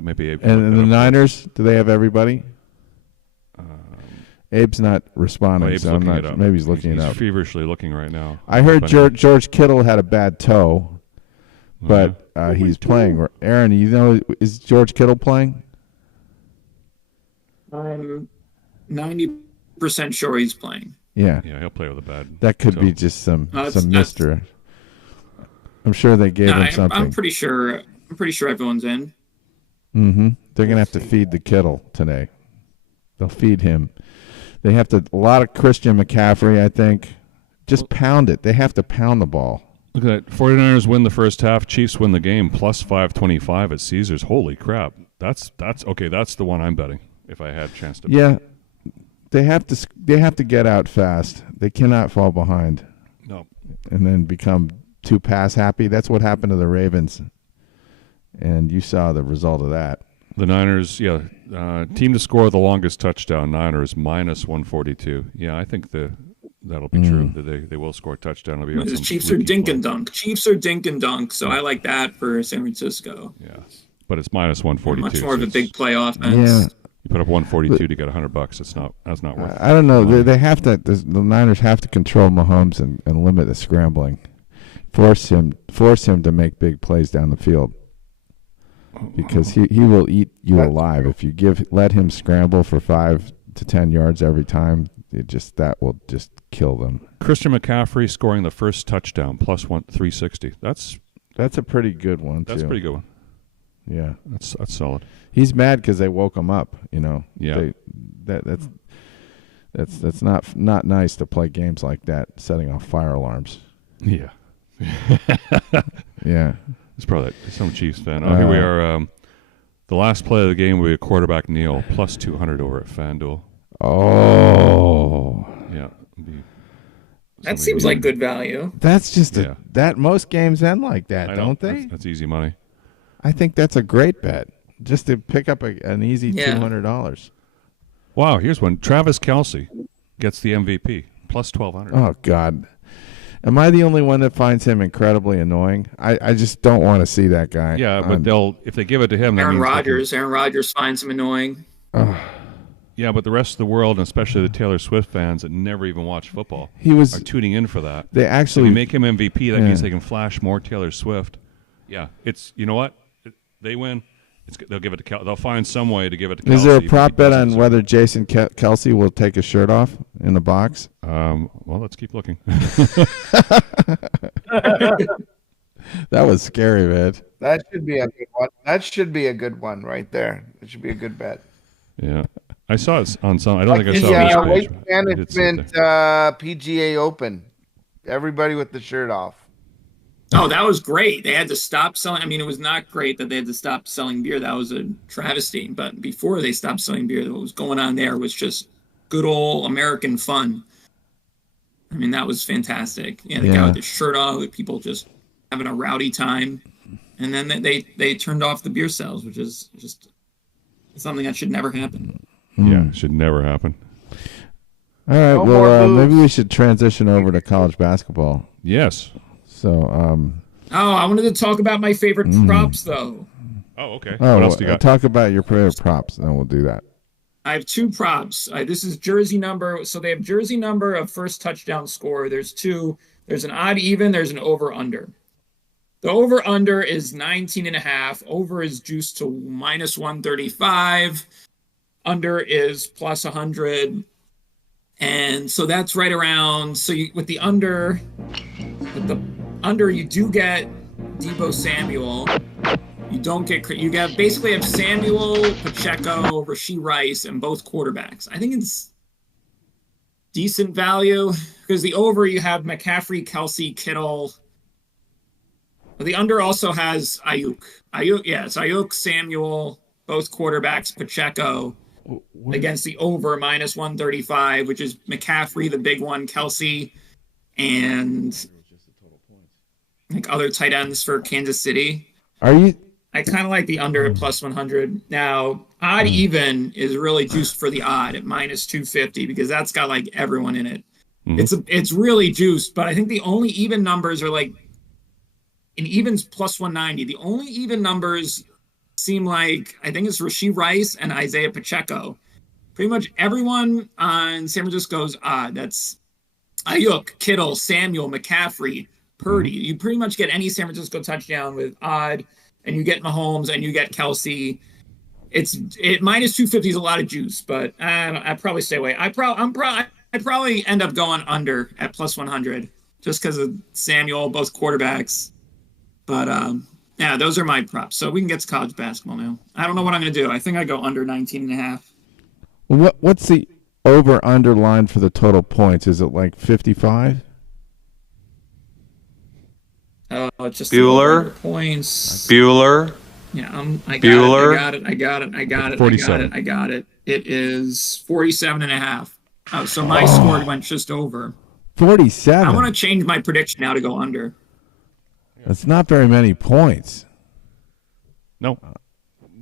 maybe Abe. And the Niners, do they have everybody? Abe's not responding, Abe's so I'm looking not. it up. Maybe he's looking it He's up. feverishly looking right now. I heard George Kittle had a bad toe, but he's playing. Aaron, you know, is George Kittle playing? I'm 90% sure he's playing. Yeah. Yeah, he'll play with a bad. That could toe. be just some That's- mystery. I'm sure they gave him something. I'm pretty sure everyone's in. Mm-hmm. They're gonna have to feed the Kittle today. They'll feed him. They have to. A lot of Christian McCaffrey, I think. Just pound it. They have to pound the ball. Look at that. 49ers win the first half. Chiefs win the game. Plus 525 at Caesars. Holy crap. That's okay. That's the one I'm betting if I had a chance to bet. Yeah. They have to get out fast. They cannot fall behind. No. And then become too pass happy. That's what happened to the Ravens. And you saw the result of that. The Niners, team to score the longest touchdown, Niners, minus 142. Yeah, I think that'll be true. That they will score a touchdown. It'll be The Chiefs are dink and dunk. Chiefs are dink and dunk, so I like that for San Francisco. Yeah, but it's minus 142. Much more of a big play offense. Yeah. You put up 142 to get $100. That's not worth it. I don't know. They have to. The Niners have to control Mahomes and limit the scrambling. Force him to make big plays down the field. Because he will eat you alive if you let him scramble for 5 to 10 yards every time. That will just kill them. Christian McCaffrey scoring the first touchdown plus 360. That's a pretty good one too. That's a pretty good one. Yeah, that's solid. He's mad because they woke him up. You know. Yeah. That's not nice to play games like that, setting off fire alarms. Yeah. Yeah. It's probably some Chiefs fan. Here we are. The last play of the game will be a quarterback kneel, plus 200 over at FanDuel. Oh. Yeah. That seems like good value. That's just that most games end like that, I don't know. they? That's easy money. I think that's a great bet. Just to pick up an easy $200. Wow, here's one. Travis Kelce gets the MVP, plus 1,200. Oh, God. Am I the only one that finds him incredibly annoying? I just don't want to see that guy. Yeah, but if they give it to him, Aaron Rodgers finds him annoying. Yeah, but the rest of the world, and especially the Taylor Swift fans that never even watch football, are tuning in for that. They actually if you make him MVP. That means they can flash more Taylor Swift. Yeah, you know what? They win. They'll give it to they'll find some way to give it to Kelce. Is there a prop bet on whether Jason Kelce will take his shirt off in the box? Well, let's keep looking. That was scary, man. That should be a good one. That should be a good one right there. It should be a good bet. Yeah, I saw it on some. I don't think I saw it. Waste Management PGA Open. Everybody with the shirt off. Oh, that was great. They had to stop selling. I mean, it was not great that they had to stop selling beer. That was a travesty. But before they stopped selling beer, what was going on there was just good old American fun. I mean, that was fantastic. Yeah, the guy with the shirt off, with people just having a rowdy time. And then they turned off the beer sales, which is just something that should never happen. Yeah, it should never happen. All right, well, maybe we should transition over to college basketball. Yes. So, I wanted to talk about my favorite props, though. Oh, okay. Oh, what else do you got? Talk about your favorite props, and then we'll do that. I have two props. This is jersey number. So they have jersey number of first touchdown scorer. There's two. There's an odd even. There's an over-under. The over-under is 19.5. Over is juiced to minus 135. Under is plus 100. And so that's right around. So with the under, you do get Deebo Samuel. You don't get, you basically have Samuel, Pacheco, Rashee Rice, and both quarterbacks. I think decent value because the over you have McCaffrey, Kelsey, Kittle. The under also has Ayuk. It's Ayuk, Samuel, both quarterbacks, Pacheco against the over minus 135, which is McCaffrey, the big one, Kelsey, and like other tight ends for Kansas City. I kind of like the under at plus 100. Now, odd even is really juiced for the odd at minus 250 because that's got like everyone in it. It's really juiced, but I think the only even numbers are like in evens plus 190. The only even numbers seem like I think it's Rashee Rice and Isaiah Pacheco. Pretty much everyone on San Francisco's odd. That's Ayuk, Kittle, Samuel, McCaffrey, Purdy. You pretty much get any San Francisco touchdown with odd, and you get Mahomes and you get Kelsey. Minus 250 is a lot of juice, but I'd probably stay away. I'd probably end up going under at plus 100 just because of Samuel, both quarterbacks. But yeah, those are my props. So we can get to college basketball now. I don't know what I'm going to do. I think I go under 19.5. What's the over-under line for the total points? Is it like 55? It's just Bueller. Points. Bueller. Yeah, I got Bueller. it. I got it. It is 47.5. So my score went just over. 47. I want to change my prediction now to go under. That's not very many points. No.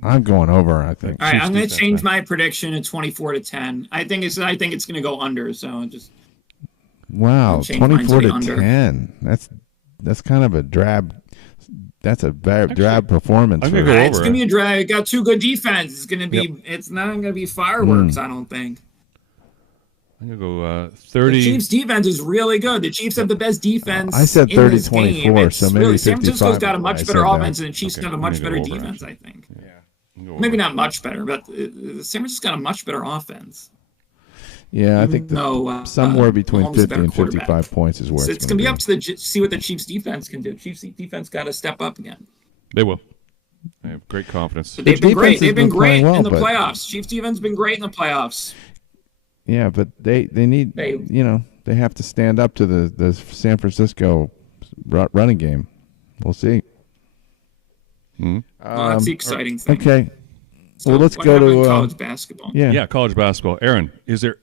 I'm going over, I think. All right, I'm going to change my prediction to 24-10. I think it's going to go under, so just wow, 24-10. That's kind of a drab. That's a drab performance. I'm going to go over. It's going to be a drab. It got two good defense. It's going to be. It's not going to be fireworks. I don't think. I'm going to go 30. The Chiefs' defense is really good. The Chiefs have the best defense. I said 30-24, so maybe really, 55. San Francisco's got a much better offense, and the Chiefs have a much better defense, I think. Yeah. Maybe not much better, but San Francisco's got a much better offense. Yeah, I think somewhere between 50 and 55 points is where it's going to be up to see what the Chiefs' defense can do. Chiefs' defense got to step up again. They will. I have great confidence. They've been great. They've been great in the playoffs. Chiefs' defense has been great in the playoffs. Yeah, but they need, they have to stand up to the San Francisco running game. We'll see. Well, that's the exciting thing. Okay. So well, let's go to college basketball. Yeah, college basketball. Aaron, is there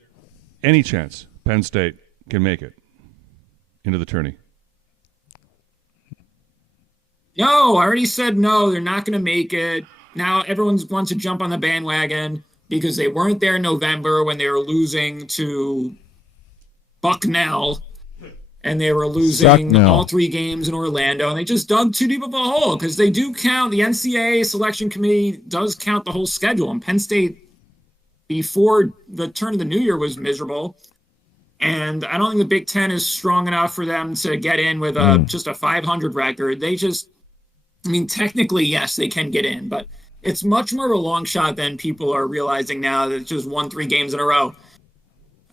any chance Penn State can make it into the tourney? No, I already said no. They're not going to make it. Now everyone wants to jump on the bandwagon because they weren't there in November when they were losing to Bucknell. And they were losing all 3 games in Orlando, and they just dug too deep of a hole because they do count. The NCAA selection committee does count the whole schedule. And Penn State, before the turn of the new year, was miserable. And I don't think the Big Ten is strong enough for them to get in with just a 500 record. Technically, yes, they can get in, but it's much more of a long shot than people are realizing now that it's just won 3 games in a row.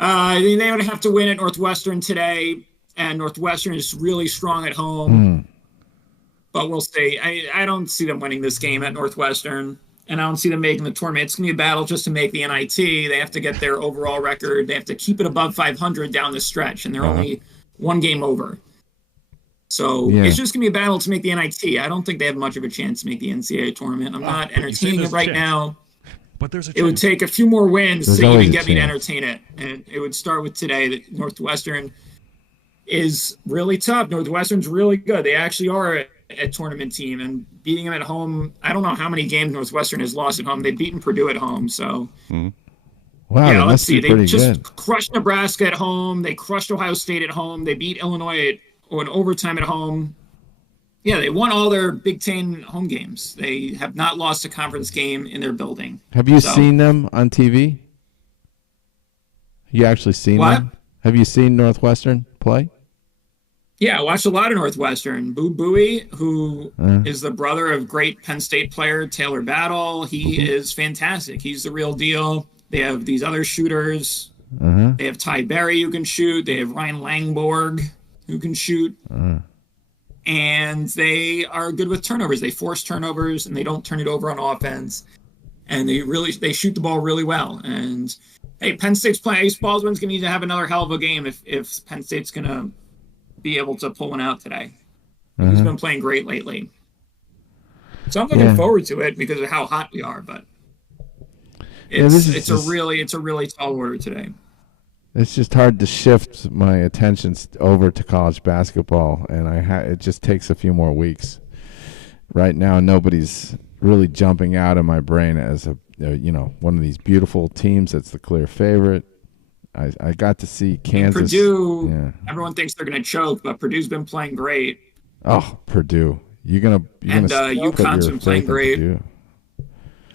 They would have to win at Northwestern today. And Northwestern is really strong at home. But we'll see. I don't see them winning this game at Northwestern. And I don't see them making the tournament. It's going to be a battle just to make the NIT. They have to get their overall record. They have to keep it above 500 down the stretch. And they're only 1 game over. So it's just going to be a battle to make the NIT. I don't think they have much of a chance to make the NCAA tournament. I'm not entertaining it right now. But there's a chance. It would take a few more wins to even get me to entertain it. And it would start with today that Northwestern is really tough. Northwestern's really good. They actually are a tournament team, and beating them at home, I don't know how many games Northwestern has lost at home. They've beaten Purdue at home, so wow, let's see. They just crushed Nebraska at home. They crushed Ohio State at home. They beat Illinois in overtime at home. Yeah, they won all their Big Ten home games. They have not lost a conference game in their building. Have you seen them on TV? You actually seen them? Have you seen Northwestern play? Yeah, I watched a lot of Northwestern. Boo Buie, who is the brother of great Penn State player Taylor Battle. He is fantastic. He's the real deal. They have these other shooters. They have Ty Berry who can shoot. They have Ryan Langborg who can shoot. And they are good with turnovers. They force turnovers, and they don't turn it over on offense. and they shoot the ball really well. And hey, Penn State's playing. Ace Baldwin's going to need to have another hell of a game if Penn State's going to be able to pull one out today. He's been playing great lately. So I'm looking forward to it because of how hot we are. But it's a really tall order today. It's just hard to shift my attention over to college basketball, and it just takes a few more weeks. Right now, nobody's really jumping out of my brain as one of these beautiful teams that's the clear favorite. I got to see Kansas. And Purdue, everyone thinks they're going to choke, but Purdue's been playing great. Oh, Purdue. UConn's been playing great. Well,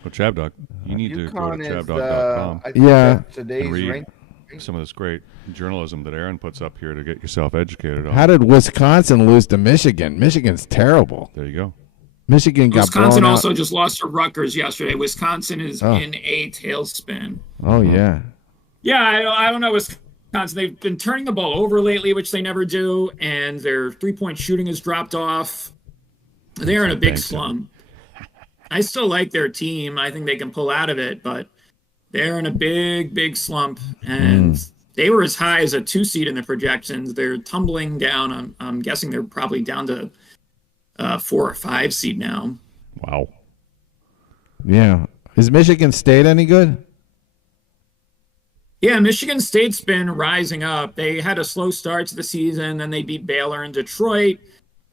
ChabDog, you need to go to chabdog.com. Today's read some of this great journalism that Aaron puts up here to get yourself educated on. How did Wisconsin lose to Michigan? Michigan's terrible. There you go. Wisconsin also just lost to Rutgers yesterday. Wisconsin is in a tailspin. Oh, yeah. Yeah, I don't know. Wisconsin, they've been turning the ball over lately, which they never do, and their three-point shooting has dropped off. They're in a big slump. I still like their team. I think they can pull out of it, but they're in a big slump, and they were as high as a 2 seed in the projections. They're tumbling down. I'm guessing they're probably down to 4 or 5 seed now. Wow. Yeah. Is Michigan State any good? Yeah, Michigan State's been rising up. They had a slow start to the season, then they beat Baylor and Detroit,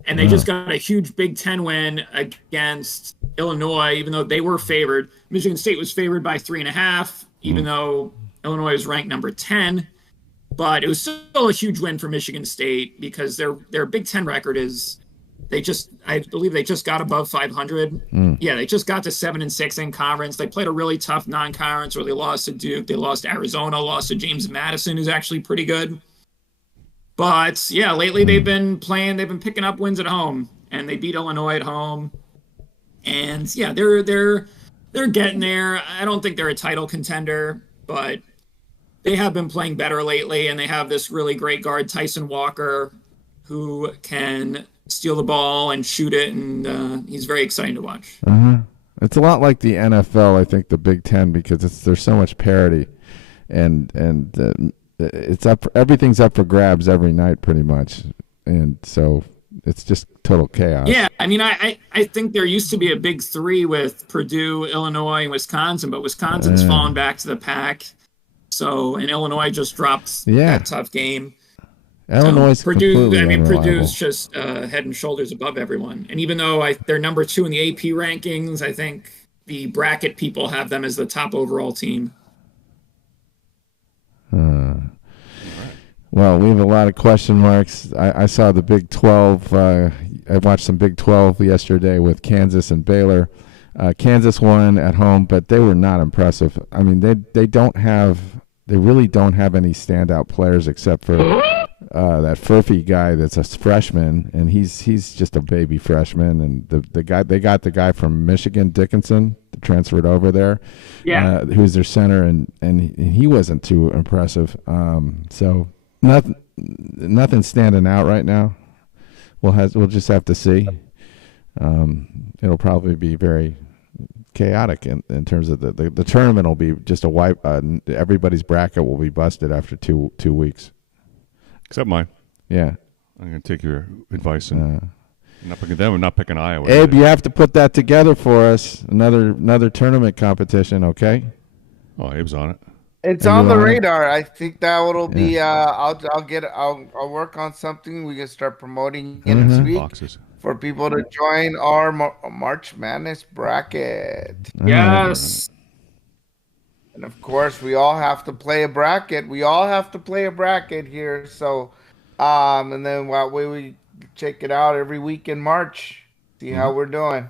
and they just got a huge Big Ten win against Illinois, even though they were favored. Michigan State was favored by 3.5, even though Illinois was ranked number 10. But it was still a huge win for Michigan State because their Big Ten record is I believe they just got above 500. Yeah, they just got to 7-6 in conference. They played a really tough non-conference where they lost to Duke. They lost to Arizona, lost to James Madison, who's actually pretty good. But yeah, lately they've been picking up wins at home, and they beat Illinois at home. And yeah, they're getting there. I don't think they're a title contender, but they have been playing better lately, and they have this really great guard, Tyson Walker, who can steal the ball and shoot it, and he's very exciting to watch. It's a lot like the NFL, I think, the Big Ten, because there's so much parity, and everything's up for grabs every night pretty much, and so it's just total chaos. Yeah, I mean, I think there used to be a big three with Purdue, Illinois, and Wisconsin, but Wisconsin's fallen back to the pack. So, and Illinois just dropped that tough game. Illinois, Purdue's just head and shoulders above everyone. And even though they're number 2 in the AP rankings, I think the bracket people have them as the top overall team. Well, we have a lot of question marks. I saw the Big 12. I watched some Big 12 yesterday with Kansas and Baylor. Kansas won at home, but they were not impressive. I mean, they really don't have any standout players except for that Furphy guy that's a freshman, and he's just a baby freshman. And they got the guy from Michigan, Dickinson, transferred over there, who's their center, and he wasn't too impressive. So nothing standing out right now. We'll just have to see. It'll probably be very chaotic in terms of the tournament. Will be just a wipe. Everybody's bracket will be busted after two weeks, except mine. Yeah, I'm gonna take your advice and not picking them and not picking Iowa. Abe, you have to put that together for us. Another tournament competition, okay? Oh, Abe's on it. It's on the radar. I think that will be. I'll work on something. We can start promoting in this week. Boxes. For people to join our March Madness bracket. Yes. And of course, we all have to play a bracket. We all have to play a bracket here. So, and then that way we check it out every week in March. See how we're doing.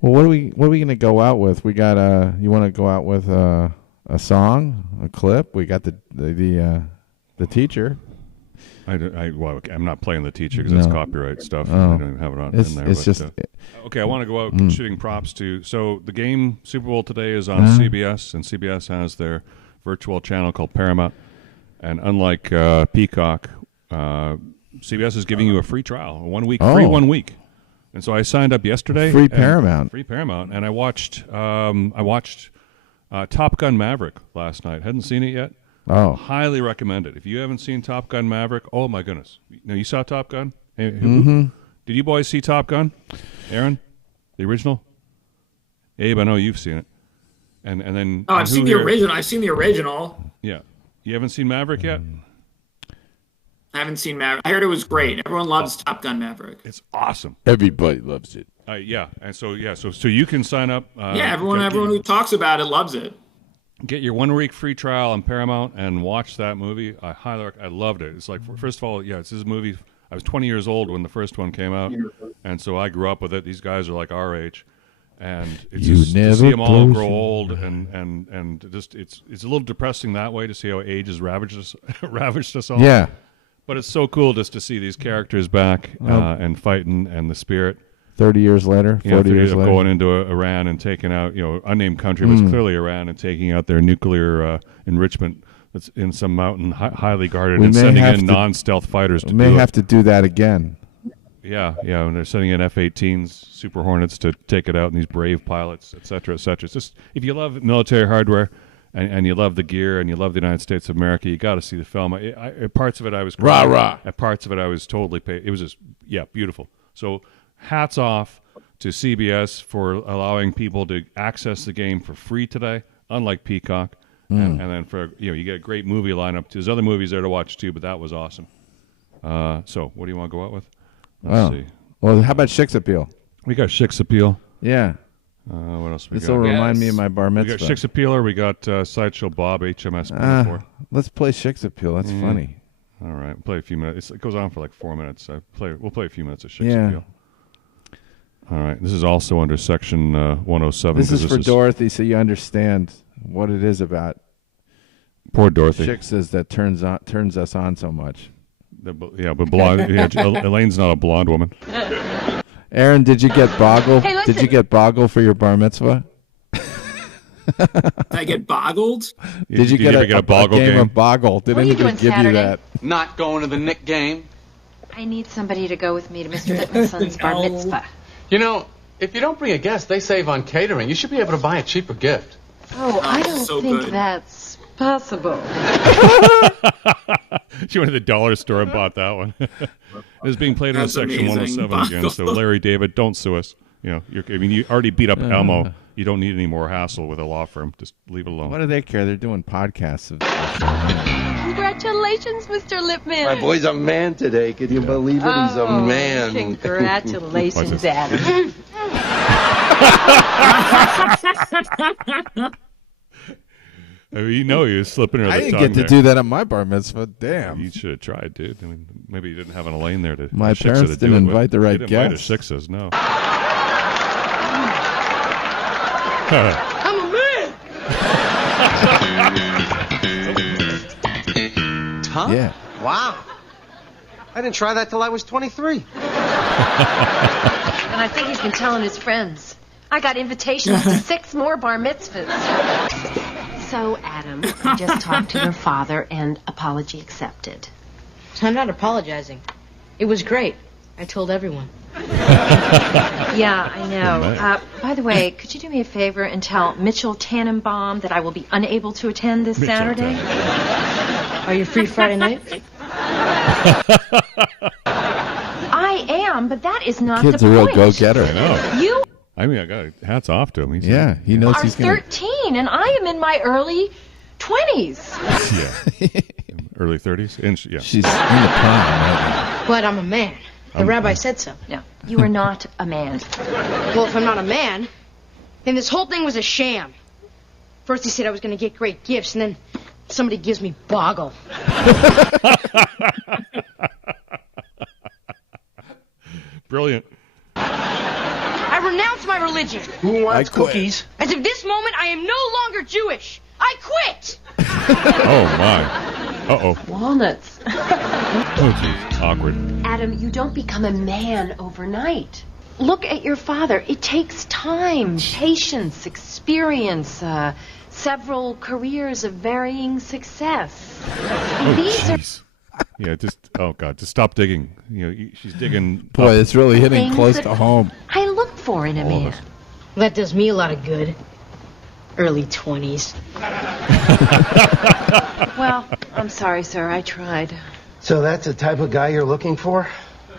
Well, what are we going to go out with? We got you want to go out with a song, a clip? We got the teacher. I'm not playing the teacher because it's copyright stuff. I don't have it in there. It's just okay. I want to go out shooting props too. So the game Super Bowl today is on CBS, and CBS has their virtual channel called Paramount. And unlike Peacock, CBS is giving you a free trial, 1 week, free 1 week. And so I signed up yesterday. Free Paramount. Free Paramount, and I watched Top Gun Maverick last night. Hadn't seen it yet. Oh, highly recommend it. If you haven't seen Top Gun Maverick, oh my goodness! Now you saw Top Gun. Hey, did you boys see Top Gun? Aaron, the original. Abe, I know you've seen it. And then I've seen the original. I've seen the original. Yeah, you haven't seen Maverick yet. I haven't seen Maverick. I heard it was great. Everyone loves Top Gun Maverick. It's awesome. Everybody loves it. Yeah, and so you can sign up. Everyone who talks about it loves it. Get your 1 week free trial on Paramount and watch that movie. I loved it. It's like, first of all, it's this movie. I was 20 years old when the first one came out, and so I grew up with it. These guys are like our age, and it's just to see them all grow old, and just it's a little depressing that way to see how age has ravaged us all. Yeah. But it's so cool just to see these characters back and fighting, and the spirit. 30 years later, 40 years later. Going into Iran and taking out, unnamed country, but it's clearly Iran, and taking out their nuclear enrichment that's in some mountain highly guarded, and sending in non-stealth fighters to do it. We may have to do that again. Yeah, and they're sending in F-18s, Super Hornets to take it out, and these brave pilots, et cetera, et cetera. It's just, if you love military hardware, and you love the gear, and you love the United States of America, you got to see the film. Parts of it I was crying. Rah. At parts of it I was totally paid. It was just, beautiful. So hats off to CBS for allowing people to access the game for free today, unlike Peacock. And then for you get a great movie lineup. There's other movies there to watch too, but that was awesome. So what do you want to go out with? Let's see. Well, how about Shik's Appeal? We got Shik's Appeal. Yeah. What else we got? This will remind me of my bar mitzvah. We got Shik's Appeal, or we got Sideshow Bob HMS before. Let's play Shik's Appeal. That's funny. All right, play a few minutes. It goes on for like 4 minutes. We'll play a few minutes of Shik's Appeal. All right, this is also under section 107. This is for Dorothy, so you understand what it is about. Poor Dorothy. Chicks that turns us on so much. But blonde. Elaine's not a blonde woman. Aaron, did you get boggled? Hey, did you get boggled for your bar mitzvah? Did I get boggled? Did you get a boggle game of boggle? Did anybody give you that? Not going to the Nick game. I need somebody to go with me to Mr. Littmanson's bar mitzvah. You know, if you don't bring a guest, they save on catering. You should be able to buy a cheaper gift. Oh, I don't think that's possible. She went to the dollar store and bought that one. It was being played on section 107 again. So Larry David, don't sue us. You already beat up Elmo. You don't need any more hassle with a law firm. Just leave it alone. What do they care? They're doing podcasts. Congratulations, Mr. Lipman. My boy's a man today. Can you believe it? He's a man. Congratulations, Adam. He was slipping her the tongue. I didn't get to do that at my bar mitzvah. Damn. You should have tried, dude. I mean, maybe you didn't have an Elaine there to. My parents didn't invite the right guests. Sixes, no. I'm a man. Huh? Yeah. Wow. I didn't try that till I was 23. And I think he's been telling his friends. I got invitations to 6 more bar mitzvahs. So, Adam, I just talked to your father, and apology accepted. I'm not apologizing. It was great. I told everyone. Yeah, I know. By the way, could you do me a favor and tell Mitchell Tannenbaum that I will be unable to attend this Saturday? Are you free Friday night? I am, but that is not Kid's the a point. real go-getter. I know. You I got hats off to him. He knows he's going to... 13, and I am in my early 20s. Yeah. Early 30s? Yeah. She's in the prime right now. But I'm a man. The rabbi said so. No, you are not a man. Well, if I'm not a man, then this whole thing was a sham. First he said I was going to get great gifts, and then somebody gives me boggle. Brilliant. I renounce my religion. Who wants cookies? As of this moment, I am no longer Jewish. I quit! Oh, my. Uh-oh. Walnuts. Oh, geez. Awkward. Adam, you don't become a man overnight. Look at your father. It takes time, patience, experience, several careers of varying success. Oh, These are... Yeah, just just stop digging. She's digging. Boy, it's really hitting Things close that to home. I look for in a All of man. us. That does me a lot of good. Early 20s. Well, I'm sorry, sir. I tried. So that's the type of guy you're looking for?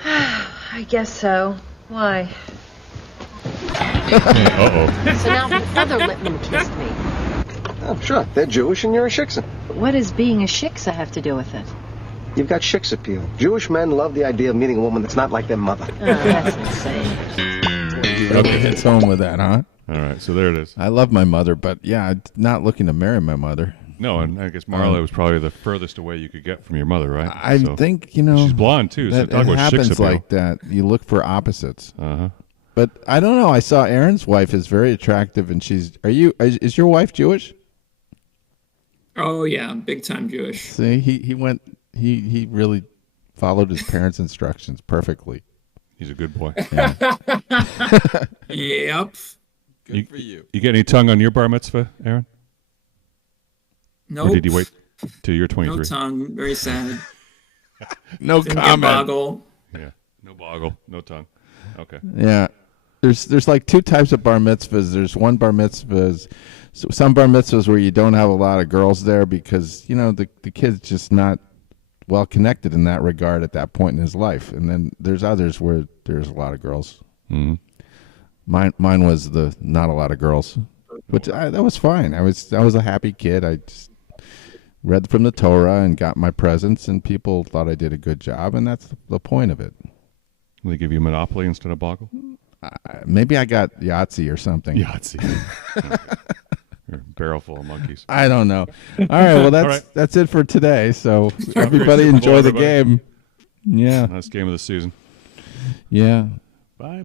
I guess so. Why? Uh-oh. So now the other Lippman kissed me. Oh, sure. They're Jewish and you're a shiksa. What does being a shiksa have to do with it? You've got shiksa appeal. Jewish men love the idea of meeting a woman that's not like their mother. Oh, that's insane. Really hits home with that, huh? All right, so there it is. I love my mother, but yeah, I'm not looking to marry my mother. No, and I guess Marla was probably the furthest away you could get from your mother, right? I think, she's blonde too. So that talk it about happens shiksa like that. You look for opposites. Uh-huh. But I don't know. I saw Aaron's wife is very attractive, and she's. Is your wife Jewish? Oh yeah, big time Jewish. See, he went. He really followed his parents' instructions perfectly. He's a good boy. Yeah. Yep. Good for you. You get any tongue on your bar mitzvah, Aaron? Nope. Or did you wait till you're 23? No tongue. Very sad. No Didn't comment. Get boggle. Yeah. No boggle. No tongue. Okay. Yeah. There's like two types of bar mitzvahs. There's one bar mitzvahs, some bar mitzvahs where you don't have a lot of girls there because, the kid's just not well connected in that regard at that point in his life. And then there's others where there's a lot of girls. Mm-hmm. Mine was the not a lot of girls, but that was fine. I was a happy kid. I just read from the Torah and got my presents, and people thought I did a good job, and that's the point of it. Will they give you Monopoly instead of boggle? Maybe I got Yahtzee or something. Yahtzee. You're a barrel full of monkeys. I don't know. All right, well that's it for today. So everybody enjoy the game. Yeah, Last game of the season. Yeah.